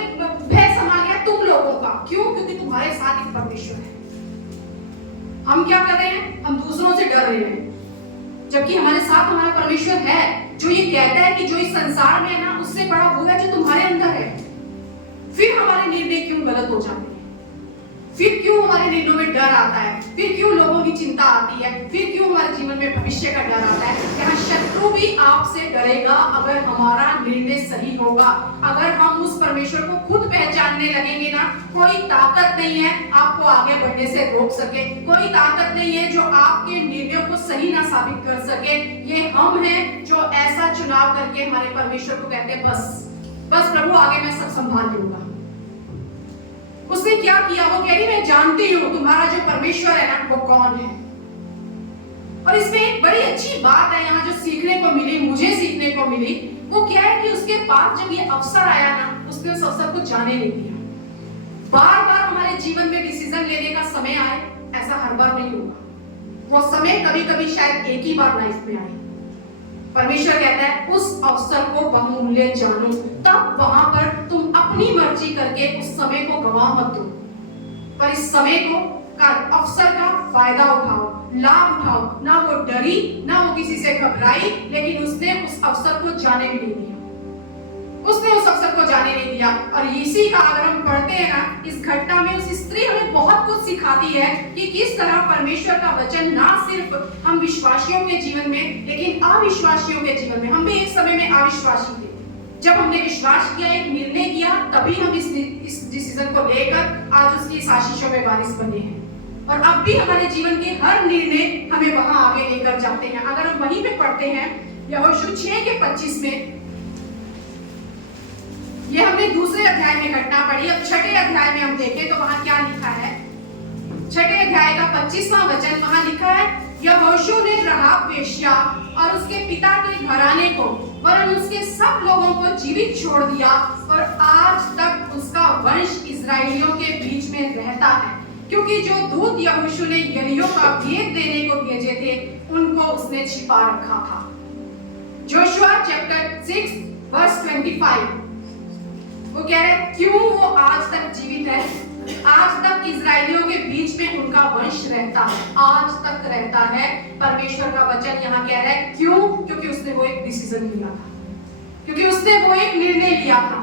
भय समा गया, तुम लोगों का। क्यों? क्योंकि तुम्हारे साथ एक परमेश्वर है। हम क्या कर रहे हैं? हम दूसरों से डर रहे हैं, जबकि हमारे साथ हमारा परमेश्वर है, जो ये कहता है कि जो इस संसार में है ना, उससे बड़ा वो है जो तुम्हारे अंदर है। फिर हमारे निर्णय क्यों गलत हो जाते हैं? फिर क्यों हमारे निर्णयों में डर आता है? फिर क्यों लोगों की चिंता आती है? फिर क्यों हमारे जीवन में भविष्य का डर आता है? यहाँ शत्रु भी आपसे डरेगा अगर हमारा निर्णय सही होगा। अगर हम उस परमेश्वर को खुद पहचानने लगेंगे ना, कोई ताकत नहीं है आपको आगे बढ़ने से रोक सके, कोई ताकत नहीं है जो आपके निर्णयों को सही ना साबित कर सके। ये हम हैं जो ऐसा चुनाव करके हमारे परमेश्वर को कहते हैं, बस प्रभु आगे मैं सब संभाल लूंगा। उसने क्या किया? वो कह रही मैं जानती हूँ तुम्हारा जो परमेश्वर है ना, वो कौन है। और इसमें एक बड़ी अच्छी बात है यहाँ जो सीखने को मिली, मुझे सीखने को मिली, वो क्या है कि उसके पास जब ये अवसर आया ना, उसने उस अवसर को जाने नहीं दिया। बार बार हमारे जीवन में डिसीजन लेने का समय आए, ऐसा हर बार नहीं होगा। वो समय कभी कभी शायद एक ही बार लाइफ में आए। परमेश्वर कहता है उस अवसर को बहुमूल्य जानो, तब वहां पर तुम अपनी मर्जी करके उस समय को गवा मत दो, पर इस समय को का अवसर का फायदा उठाओ, लाभ उठाओ। ना वो डरी, ना वो किसी से घबराई, लेकिन उसने उस अवसर को जाने भी नहीं दिया। उसने उस अवसर को जाने नहीं दिया। और इसी का अगर हम पढ़ते हैं ना, इस घटना में उस स्त्री हमें बहुत कुछ सिखाती है कि किस तरह परमेश्वर का वचन ना सिर्फ हम विश्वासियों के जीवन में, लेकिन अविश्वासियों के जीवन में, हम भी एक समय में अविश्वासी थे। जब हमने विश्वास किया, एक निर्णय किया, तभी हम इस डिसीजन को लेकर आज उसकी इस आशीषों में वारिस बने हैं। और अब भी हमारे जीवन के हर निर्णय हमें वहां आगे लेकर जाते हैं। अगर हम वहीं पे पढ़ते हैं यहोशू 6:25 में, ये हमने दूसरे अध्याय में घटना पढ़ी। अब छठे अध्याय में हम देखें तो वहां क्या लिखा है। छठे अध्याय का 25वां वचन वहां लिखा है, यहोशू ने राहाब वेश्या और उसके पिता के घराने को वरन उसके सब लोगों को जीवित छोड़ दिया, और आज तक उसका वंश इस्राएलियों के बीच में रहता है, क्योंकि जो दूत यहोशू ने यरीहो का भेद देने को भेजे थे, उनको उसने छिपा रखा था। जोशुआ चैप्टर 6:25 वो कह रहे क्यों वो आज तक जीवित है, आज तक इजरायलियों के बीच में उनका वंश रहता है, आज तक रहता है। परमेश्वर का वचन यहाँ कह रहा है क्यों? क्योंकि उसने वो एक डिसीजन लिया था, क्योंकि उसने वो एक निर्णय लिया था।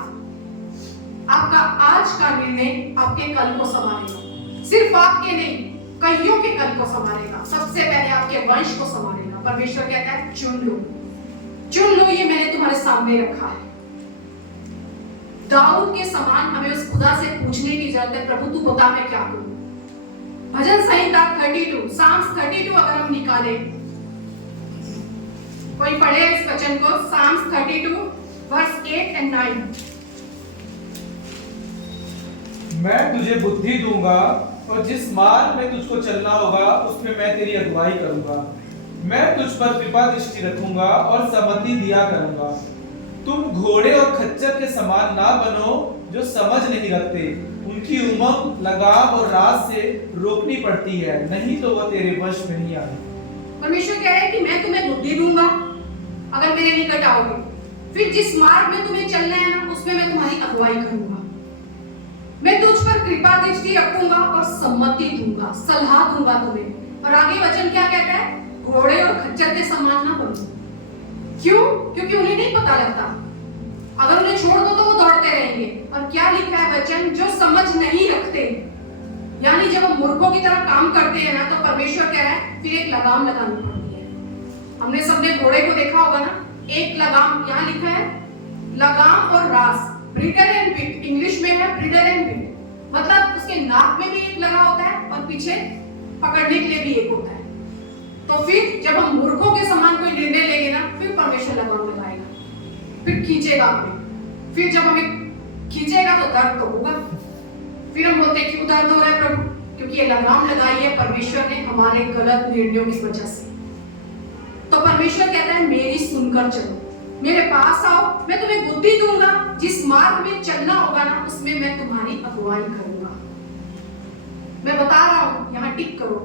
आपका आज का निर्णय आपके कल को संभालेगा, सिर्फ आपके नहीं, कईयों के कल को संभालेगा, सबसे पहले आपके वंश को संभालेगा। परमेश्वर कहता है चुन लो, चुन लो, ये मैंने तुम्हारे सामने रखा है। दाऊद के समान हमें उस खुदा से पूछने की जरूरत है, प्रभु तू बता मैं क्या करूं। भजन संहिता 32, साम्स 32 अगर हम निकालें, कोई पढ़े इस वचन को, साम्स 32 वर्स 8 and 9। मैं तुझे बुद्धि दूंगा और जिस मार्ग में तुझको चलना होगा उसमें मैं तेरी अगुवाई करूंगा। मैं तुझ पर कृपा दृष्टि रखूंगा और सम्मति दिया करूंगा। तुम घोड़े और खच्चर के समान ना बनो जो समझ नहीं रखते। उनकी उमंग लगाम और राज से रोकनी पड़ती है, नहीं तो वह तेरे वश में नहीं आए। परमेश्वर कह रहे हैं कि मैं तुम्हें बुद्धि दूंगा अगर मेरे निकट आओगे, फिर जिस मार्ग में तुम्हें चलना है ना उसमें मैं तुम्हारी अगुवाई करूंगा। मैं तुझ पर कृपा दृष्टि रखूंगा और सम्मति दूंगा, सलाह दूंगा तुम्हें। और आगे वचन क्या कहता है, घोड़े और खच्चर के समान ना बनो। क्यों? क्योंकि उन्हें नहीं पता लगता, अगर उन्हें छोड़ दो तो वो दौड़ते रहेंगे। और क्या लिखा है वचन, जो समझ नहीं रखते, यानी जब हम मूर्खों की तरह काम करते हैं ना तो परमेश्वर कह रहा है फिर एक लगाम लगानी पड़ती है। हमने सबने घोड़े को देखा होगा ना, एक लगाम, यहाँ लिखा है लगाम और रास, ब्रिडल एंड बिट, इंग्लिश में है ब्रिडल एंड बिट, मतलब उसके नाक में भी एक लगा होता है और पीछे पकड़ने के लिए भी एक होता है। तो फिर जब हम मूर्खों के समान कोई निर्णय लेंगे ना, फिर परमेश्वर लगाम लगाएगा, फिर खींचेगा हमें। फिर जब हमें खींचेगा तो दर्द तो होगा, फिर हम बोलते हैं क्यों दर्द हो रहा है प्रभु, क्योंकि ये लगाम लगाई है परमेश्वर ने हमारे गलत निर्णयों की वजह से। तो परमेश्वर कहता है मेरी सुनकर चलो, मेरे पास आओ, मैं तुम्हें बुद्धि दूंगा, जिस मार्ग में चलना होगा ना उसमें मैं तुम्हारी अगुवाई करूंगा। मैं बता रहा हूं, यहाँ टिक करो,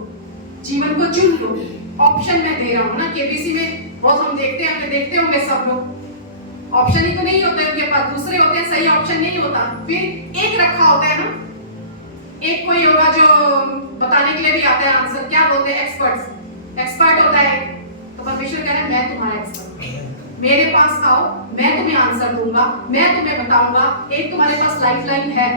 जीवन को चुन लो। ऑप्शन मैं दे रहा हूं ना, केबीसी में बहुत हम देखते हैं, देखते होंगे सब लोग, ऑप्शन ही तो नहीं होते उनके पास, दूसरे होते हैं, सही ऑप्शन नहीं होता, फिर एक रखा होता है ना, एक कोई होगा जो बताने के लिए भी आता है आंसर, क्या बोलते हैं, एक्सपर्ट होता है। तो परमेश्वर कह रहा है मैं तुम्हारा एक्सपर्ट, मेरे पास आओ, मैं तुम्हें आंसर दूंगा, मैं तुम्हें बताऊंगा। एक तुम्हारे पास लाइफलाइन है,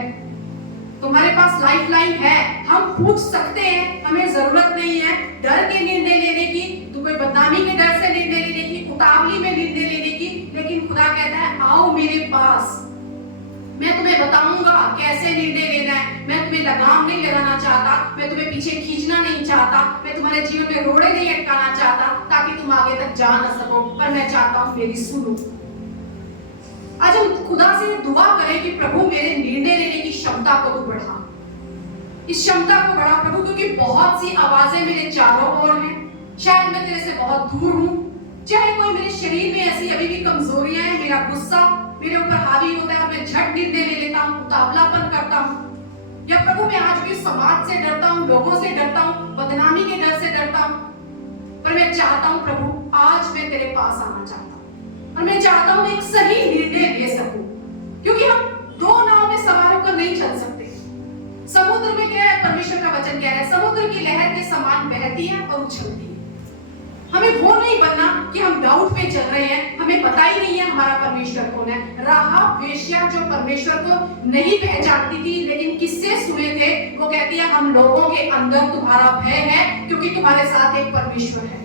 तुम्हारे पास लाइफलाइन है, हम पूछ सकते हैं, हमें जरूरत नहीं है डर के निर्णय लेने की, तू कोई बदनामी के डर से निर्णय लेने की, उतावली में निर्णय लेने की। लेकिन खुदा कहता है आओ मेरे पास, मैं तुम्हें बताऊंगा कैसे निर्णय लेना है। मैं तुम्हें लगाम नहीं लगाना चाहता, मैं तुम्हें पीछे खींचना नहीं चाहता, मैं तुम्हारे जीवन में रोड़े नहीं अटकाना चाहता ताकि तुम आगे तक जा ना सको, पर मैं चाहता हूं मेरी सुनो। आज हम खुदा से दुआ करें कि प्रभु मेरे निर्णय लेने की क्षमता को तू बढ़ा, इस क्षमता को बढ़ा प्रभु, क्योंकि बहुत सी आवाजें मेरे चारों ओर हैं, शायद मैं तेरे से बहुत दूर हूं, चाहे कोई मेरे शरीर में ऐसी अभी भी कमजोरियां हैं, मेरा गुस्सा मेरे ऊपर हावी होता है और मैं झट निर्णय ले लेता हूं, उतावलापन करता हूं, या प्रभु मैं आज भी समाज से डरता हूं, लोगों से डरता हूं, बदनामी के डर से डरता हूं। पर मैं चाहता हूं प्रभु आज मैं तेरे पास आना चाहता हूं और मैं चाहता हूं एक सही निर्णय ले सकूं, क्योंकि हम दो नाव में सवार होकर नहीं चल सकते। समुद्र में क्या है, परमेश्वर का वचन कह रहा है समुद्र की लहर के समान बहती है और उछलती है। हमें वो नहीं बनना कि हम डाउट पे चल रहे हैं, हमें पता ही नहीं है हमारा परमेश्वर कौन है। राहाब वेश्या जो परमेश्वर को नहीं पहचानती थी लेकिन किससे सुने थे, वो कहती है हम लोगों के अंदर तुम्हारा भय है क्योंकि तुम्हारे साथ एक परमेश्वर है।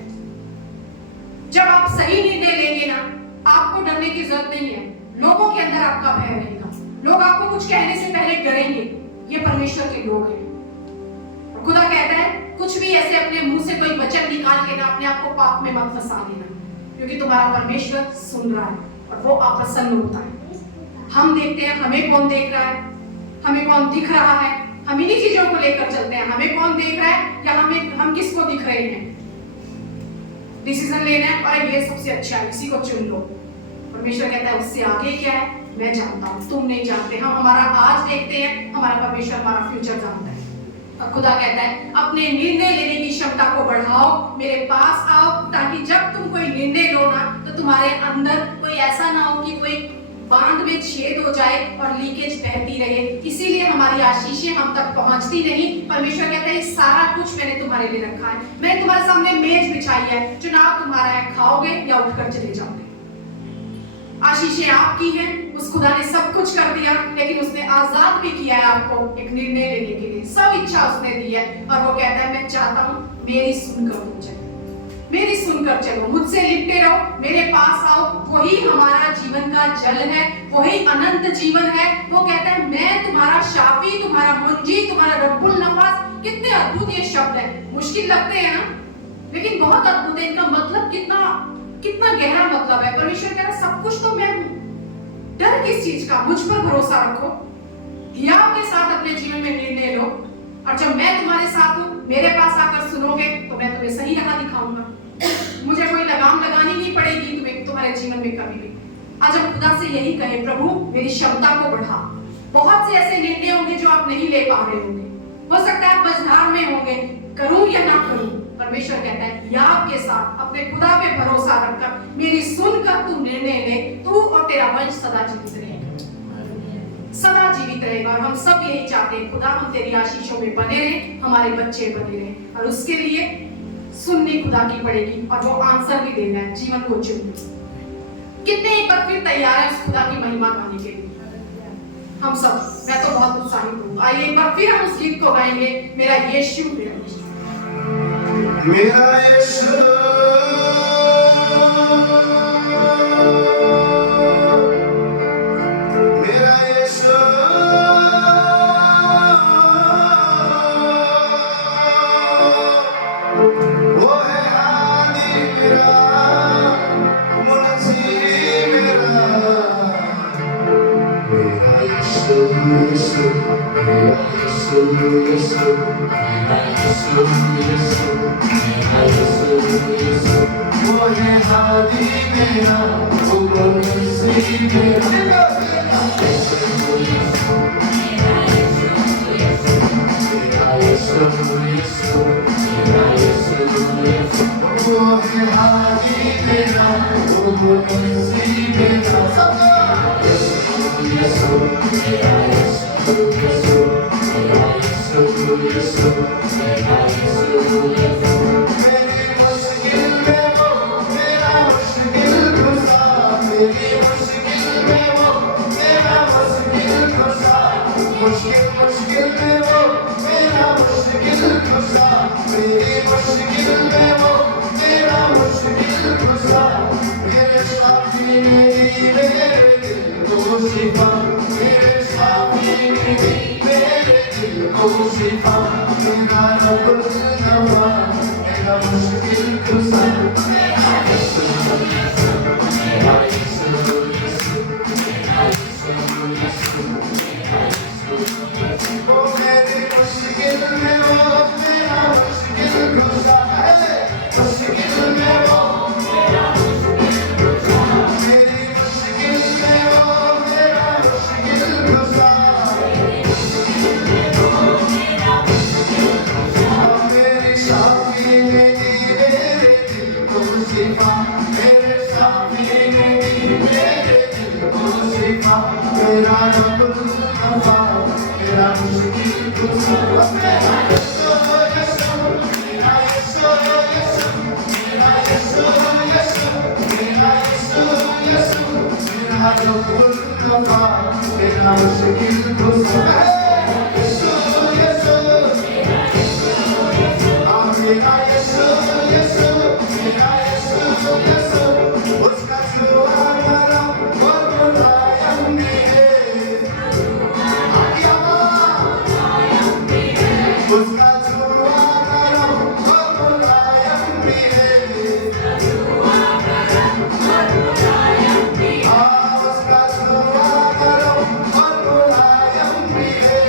जब आप सही निर्णय लेंगे ना, आपको डरने की जरूरत नहीं है, लोगों के अंदर आपका भय रहेगा, लोग आपको कुछ कहने से पहले डरेंगे, ये परमेश्वर के लोग हैं। खुदा कहता है कुछ भी ऐसे अपने मुंह से कोई वचन निकाल के ना अपने आप को पाप में मत फंसा लेना, क्योंकि तुम्हारा परमेश्वर सुन रहा है और वो आप प्रसन्न होता है। हम देखते हैं हमें कौन देख रहा है, हमें कौन दिख रहा है, हम इन्हीं चीजों को लेकर चलते हैं, हमें कौन देख रहा है या हम किसको दिख रहे हैं। डिसीजन लेना है और ये सबसे अच्छा है, इसी को चुन लो। परमेश्वर कहता है उससे आगे क्या है मैं जानता हूँ, तुम नहीं जानते। हम हमारा आज देखते हैं, हमारा परमेश्वर हमारा फ्यूचर जानता है। और खुदा कहता है अपने निर्णय लेने की क्षमता को बढ़ाओ, मेरे पास आओ, ताकि जब तुम कोई निर्णय लो ना तो तुम्हारे अंदर कोई ऐसा ना हो कि कोई बांध में छेद हो जाए और लीकेज बहती रहे, इसीलिए हमारी आशीषें हम तक पहुंचती नहीं। परमेश्वर कहता है सारा कुछ मैंने तुम्हारे लिए रखा है, मैंने तुम्हारे सामने मेज बिछाई है, चुनाव तुम्हारा है, खाओगे या उठकर चले जाओगे। आशीषें आपकी हैं, उस खुदा ने सब कुछ कर दिया, लेकिन उसने आजाद भी किया है आपको एक निर्णय लेने के लिए, सब इच्छा उसने दी है। और वो कहता है मैं चाहता हूं मेरी सुनकर तुम चले, मेरी सुनकर चलो, मुझसे लिपटे रहो, मेरे पास आओ। वही हमारा जीवन का जल है, वही अनंत जीवन है। वो कहता है मैं तुम्हारा शाफी, तुम्हारा मुंजी, तुम्हारा रब्बुल नफास। कितने अद्भुत ये शब्द है। मुश्किल लगते हैं ना, लेकिन बहुत अद्भुत है। इनका मतलब कितना गहरा मतलब है। परमेश्वर कह रहा सब कुछ तो मैं हूं, डर किस चीज का, मुझ पर भरोसा रखो, हियाव के साथ अपने जीवन में निर्णय लो। और जब मैं तुम्हारे साथ हूं, मेरे पास आकर सुनोगे तो मैं तुम्हें सही राह दिखाऊंगा। मुझे कोई लगाम लगानी नहीं पड़ेगी तुम्हें तुम्हारे जीवन में कभी भी। आज हम खुदा से यही कहें, प्रभु मेरी क्षमता को बढ़ा। बहुत से ऐसे निर्णय होंगे जो आप नहीं ले पा रहे होंगे, हो सकता है आप मझधार में होंगे, करूं या ना करूं। परमेश्वर कहता है हियाव के साथ अपने खुदा पे भरोसा रखकर मेरी सुनकर तू निर्णय ले, तू और तेरा वंश सदा जीवित रहेगा, सदा जीवित रहेगा। और हम सब यही चाहते हैं, खुदा हम तेरी आशीषों में बने रहें, हमारे बच्चे बने रहें। और उसके लिए सुननी खुदा की पड़ेगी और वो आंसर भी देना है, जीवन को चुनना। कितने एक बार फिर तैयार है उस खुदा की महिमा गाने के लिए? हम सब, मैं तो बहुत उत्साहित हूँ। आइए एक बार फिर हम उस गीत को गाएंगे, मेरा यीशु मेरा यीशु। मेरा यीशु मेरा यीशु वो है आदि मेरा, मुंशी मेरा। मेरा यीशु यीशु मेरा यीशु यीशु मेरा यीशु यीशु मेरा यीशु यीशु वो है आदि मेरा, वो मुंशी मेरा। वो है आदि मेरा, वो मुंशी मेरा। यीशु मेरा यीशु यीशु मेरा यीशु यीशु मेरा यीशु यीशु। मेरी मुश्किल में वो मेरा मुश्किल खुशा, मेरी मुश्किल में वो मेरा मुश्किल खुशा, मुश्किल में वो मेरा मुश्किल खुशा, मेरी मुश्किल में वो मेरा मुश्किल खुशा। मेरे साथी मेरी मेरे दिल को शिफा, मेरे साथी मेरी मेरे दिल को शिफा। मेरा रब्बुल नफा, मेरा मुश्किल खुशा। मेरा यीशु यीशु मेरा यीशु यीशु मेरा यीशु यीशु मेरा यीशु यीशु। वो मेरी मुश्किल में वो मेरा मुश्किल खुशा है, मुश्किल में वो मेरा मुश्किल खुशा, मेरी मुश्किल में वो मेरा मुश्किल खुशा, मेरी शाफी मेरी मेरे दिल को शिफा, मेरे शाफी मेरी मेरे दिल को शिफा। मेरा रब्बुल नफा, मेरा मुश्किल खुशा। मेरा यीशु यीशु मेरा यीशु यीशु मेरा यीशु यीशु मेरा यीशु यीशु मेरा रब्बुल नफा, मेरा मुश्किल खुशा। यीशु यीशु मेरा यीशु यीशु मेरा यीशु यीशु। उसका छुआ नरम और मुलायम भी है, उसका छुआ नरम और मुलायम भी है। हाँ, उसका छुआ नरम और मुलायम भी है।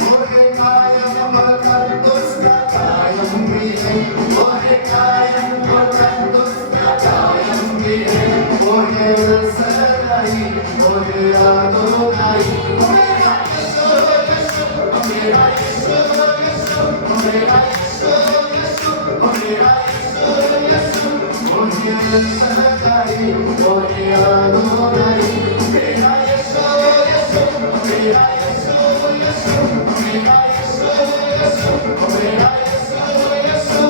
वो है कायम वक़्त उसका कायम भी है, वो है कायम वक़्त उसका कायम भी है। वो है सदाई, वो है अदोनाई। मेरा यीशु यीशु मेरा यीशु यीशु मेरा यीशु यीशु मेरा यीशु यीशु। वो है सदाई, वो है अदोनाई। मेरा यीशु यीशु मेरा यीशु यीशु मेरा यीशु यीशु मेरा यीशु यीशु।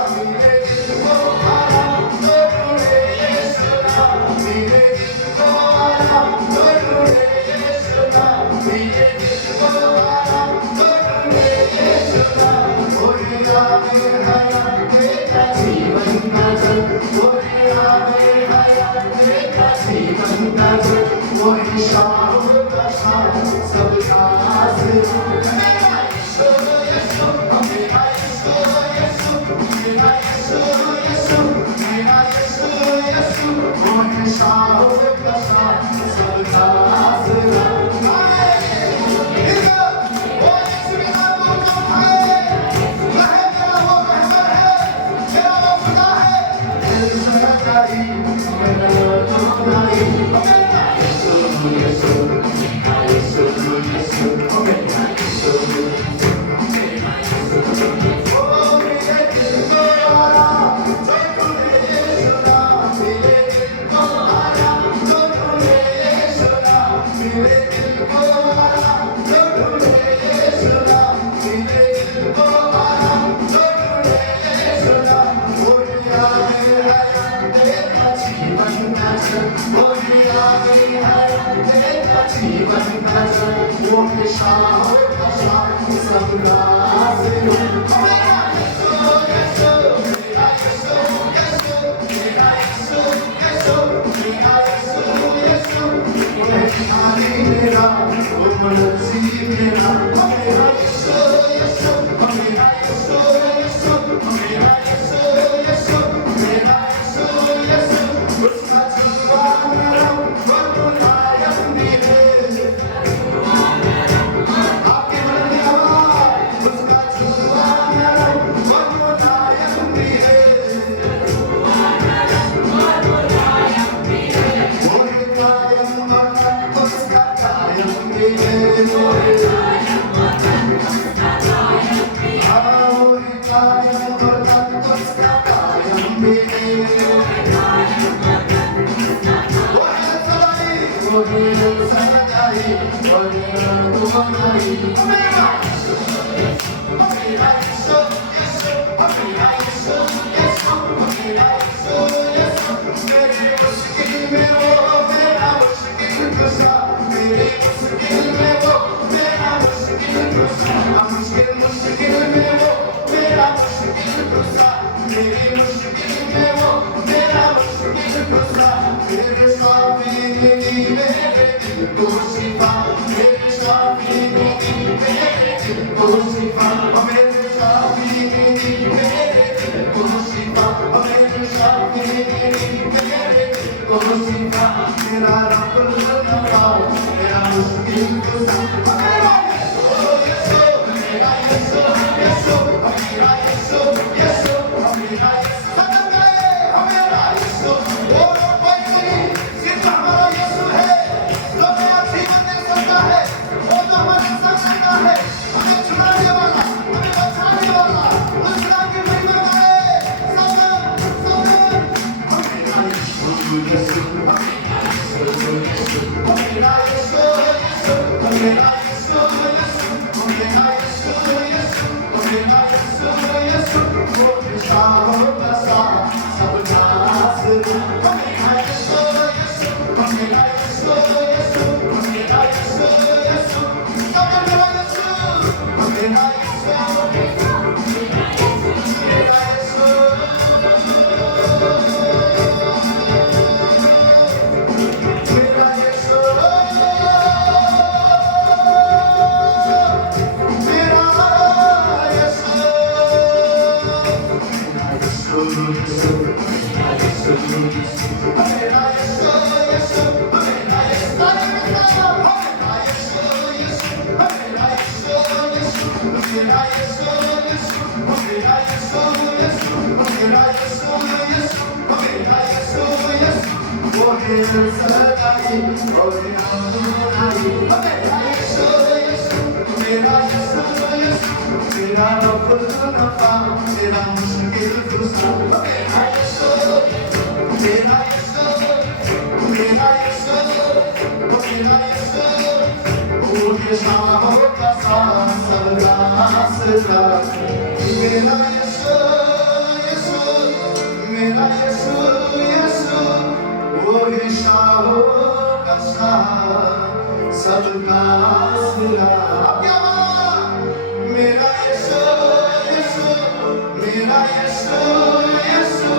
हालेलुया। सबका आसरा। अब क्या बात? मेरा यीशु यीशु, मेरा यीशु यीशु,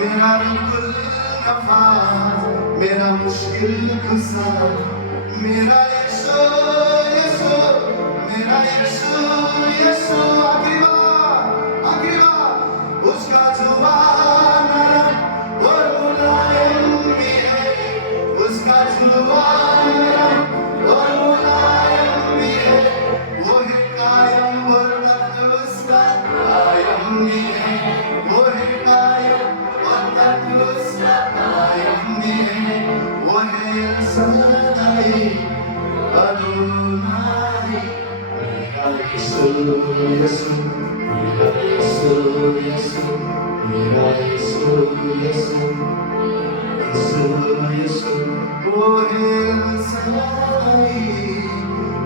मेरा रब्बुल गफ्फार, मेरा मुश्किल कुशा, मेरा यीशु यीशु, मेरा यीशु यीशु। आखिरी बार उसका जुबान नरम और मुलायम भी है, उसका जुबान नरम और मुलायम भी है, वो है कायम और तख्त उसका कायम भी है, वो है कायम और तख्त उसका कायम भी है, वो है एल शद्दाई अदोनाई। मेरा यीशु यीशु, मेरा यीशु यीशु, मेरा यीशु यीशु, यीशु यीशु, वो है एल शद्दाई,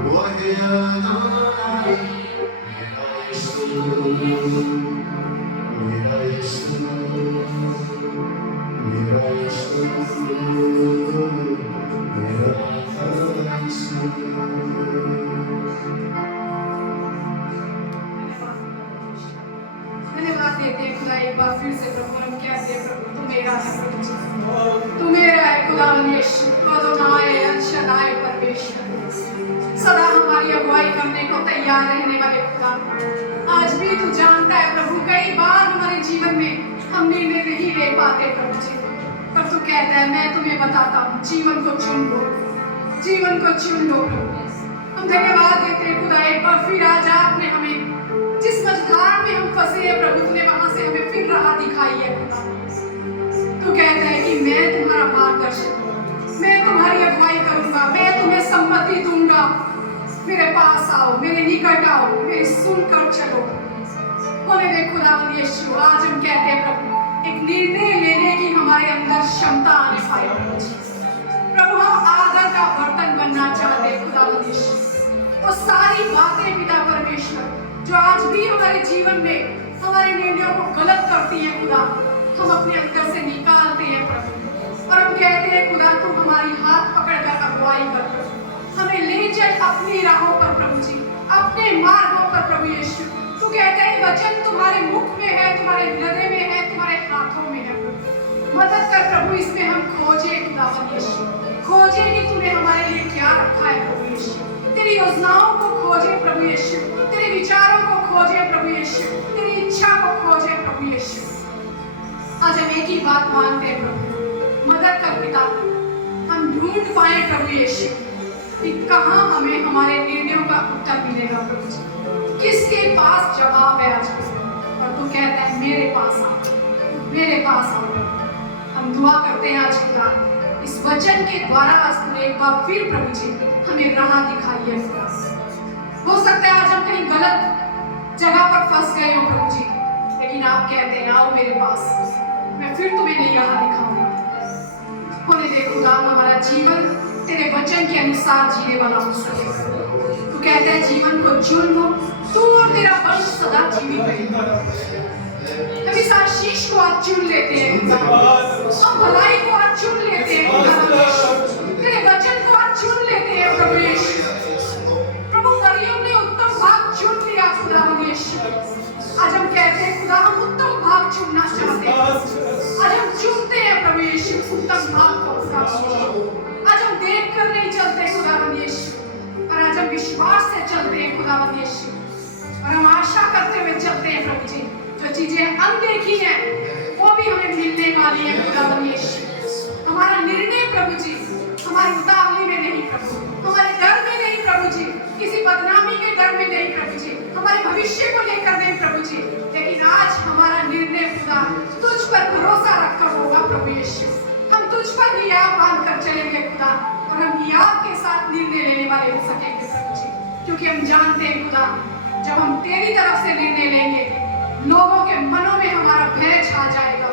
वो है अदोनाई। मेरा यीशु, मेरा यीशु, मेरा यीशु, मेरा यीशु। धन्यवाद देते हैं खुदा एक बार फिर से प्रभु। हम कहते हैं प्रभु तू मेरा है प्रभु जी, तू मेरा है खुदा यीशु, तू अदोनाई एल शद्दाई परमेश्वर, सदा हमारी अगुवाई करने को तैयार रहने वाले खुदा। आज भी तू जानता है प्रभु, कई बार हमारे जीवन में हम निर्णय नहीं ले पाते प्रभु जी, पर तू कहता है मैं तुम्हें बताता हूँ जीवन को चुन लो, जीवन को चुन लो प्रभु। हम धन्यवाद देते हैं खुदा एक बार फिर आज आपने हमें जिस मझधार में हम फंसे हैं प्रभु, तूने वहां से हमें फिर राह दिखाई है खुदा। तू कहता है कि मैं तुम्हारा मार्गदर्शन, मैं तुम्हारी अगुवाई करूंगा, मैं तुम्हें सम्मति दूंगा, मेरे पास आओ, मेरे निकट आओ, मेरी सुनकर चलो। होने दे खुदा यीशु। आज हम कहते हैं प्रभु एक निर्णय लेने की हमारे अंदर क्षमता आने पाए प्रभु। हम आदर का बर्तन बनना चाहते हैं खुदा यीशु। वो सारी बातें पिता परमेश्वर जो आज भी हमारे जीवन में हमारे निर्णयों को गलत करती हैं खुदा, हम अपने अंदर से निकालते हैं प्रभु, और हम कहते हैं खुदा तू हमारी हाथ पकड़कर अगुवाई कर प्रभु, हमें ले चल अपनी राहों पर प्रभु जी, अपने मार्गों पर प्रभु यीशु। तू कहते हैं वचन तुम्हारे मुख में है, तुम्हारे हृदय में है, तुम्हारे हाथों में है। मदद कर प्रभु, इसमें हम खोजे खुदा यीशु, खोजे कि तूने हमारे लिए क्या रखा है प्रभु यीशु। तेरी योजनाओं को खोजे प्रभु यीशु, तेरे विचारों को खोजे प्रभु यीशु, तेरी इच्छा को खोजे प्रभु यीशु। आज हम एक ही बात मांगते हैं प्रभु, मदद कर पिता, हम ढूंढ पाए प्रभु यीशु कि कहाँ हमें हमारे निर्णयों का उत्तर मिलेगा प्रभु जी, किसके पास जवाब है आज। और तू कहता है मेरे पास आओ, मेरे पास आओ। हम दुआ करते हैं आज खुदा इस वचन के द्वारा आज तूने एक बार फिर प्रभु जी हमें राह दिखाई है खुदा। हो सकता है आज हम कहीं गलत जगह पर फंस गए हो प्रभु जी, लेकिन आप कहते हैं आओ मेरे पास, मैं फिर तुम्हें नई राह दिखाऊंगा। होने दे खुदा हमारा जीवन तेरे वचन के अनुसार जीने वाला हो सके। तू कहता है जीवन को चुन लो, तू और तेरा वंश सदा जीवित रहेगा। हम इस आशीष को आज चुन लेते हैं, हम भलाई को आज चुन लेते हैं, तेरे वचन को आज चुन लेते हैं प्रभु यीशु। प्रभु मरियम ने उत्तम भाग चुन लिया खुदा यीशु। आज हम कहते हैं खुदा हम उत्तम भाग चुनना चाहते हैं। आज हम चुनते हैं प्रभु यीशु उत्तम भाग को खुदा। आज हम देख कर नहीं चलते खुदा यीशु, पर आज हम विश्वास से चलते हैं खुदा यीशु, और हम आशा करते हुए चलते हैं प्रभु जी जो चीजें अनदेखी हैं वो भी हमें मिलने वाली है खुदा यीशु। हमारा निर्णय प्रभु जी हमारी उतावली में नहीं प्रभु, हमारे डर में नहीं प्रभु जी, किसी बदनामी के डर में नहीं प्रभु जी, हमारे भविष्य को लेकर नहीं प्रभु जी, लेकिन आज हमारा निर्णय खुदा तुझ पर भरोसा रखकर होगा प्रभु यीशु। हम तुझ पर हियाव बांध कर चलेंगे खुदा, और हम हियाव के साथ निर्णय लेने वाले हो सकेंगे प्रभु जी, क्योंकि हम जानते हैं खुदा जब हम तेरी तरफ से निर्णय लेंगे लोगों के मनों में हमारा भय छा जाएगा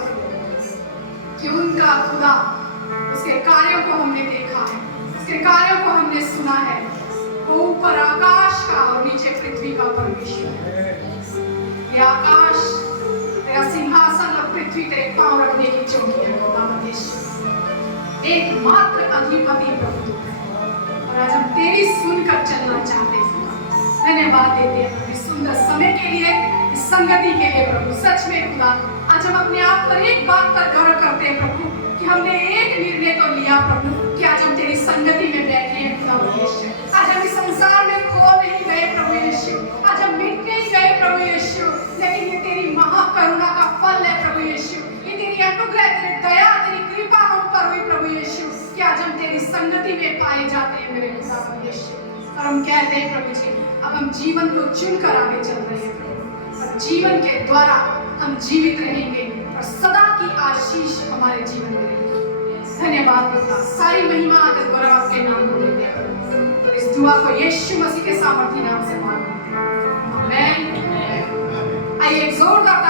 कि उनका खुदा उसके कार्यों को हमने देखा है, उसके कार्यों को हमने सुना है, वो ऊपर आकाश का और नीचे पृथ्वी का परमेश्वर है। ये आकाश तेरा सिंहासन और पृथ्वी तेरे पांव रखने की चौकी है खुदा यीशु। एकमात्र अधिपति प्रभु तू है, और आज हम तेरी सुनकर चलना चाहते हैं। धन्यवाद देते हैं प्रभु इस सुंदर समय के लिए, इस संगति के लिए प्रभु। सच में खुदा, आज हम अपने आप पर एक बात पर गर्व करते हैं प्रभु कि हमने एक निर्णय तो लिया प्रभु कि आज हम तेरी संगति में बैठे हैं खुदा यीशु। आज हम इस संसार में खो नहीं गए प्रभु यीशु, आज हम मिट नहीं गए प्रभु यीशु, लेकिन ये तेरी महाकरुणा का फल है प्रभु यीशु। ये तेरी अनुग्रह, तेरी दया, तेरी कृपा हम पर हुई प्रभु यीशु कि आज हम तेरी संगति में पाए जाते हैं मेरे खुदा यीशु। और हम कहते हैं प्रभु जी, अब हम जीवन को चुनकर आगे चल रहे हैं प्रभु, और जीवन के द्वारा हम जीवित रहेंगे और सदा की आशीष हमारे जीवन में रहेगी। धन्यवाद होगा, सारी महिमा आदर गौरव आपके नाम को देते हैं प्रभु। और इस दुआ को यीशु मसीह के सामर्थी नाम से मांगते हैं। आमीन। आइए जोरदार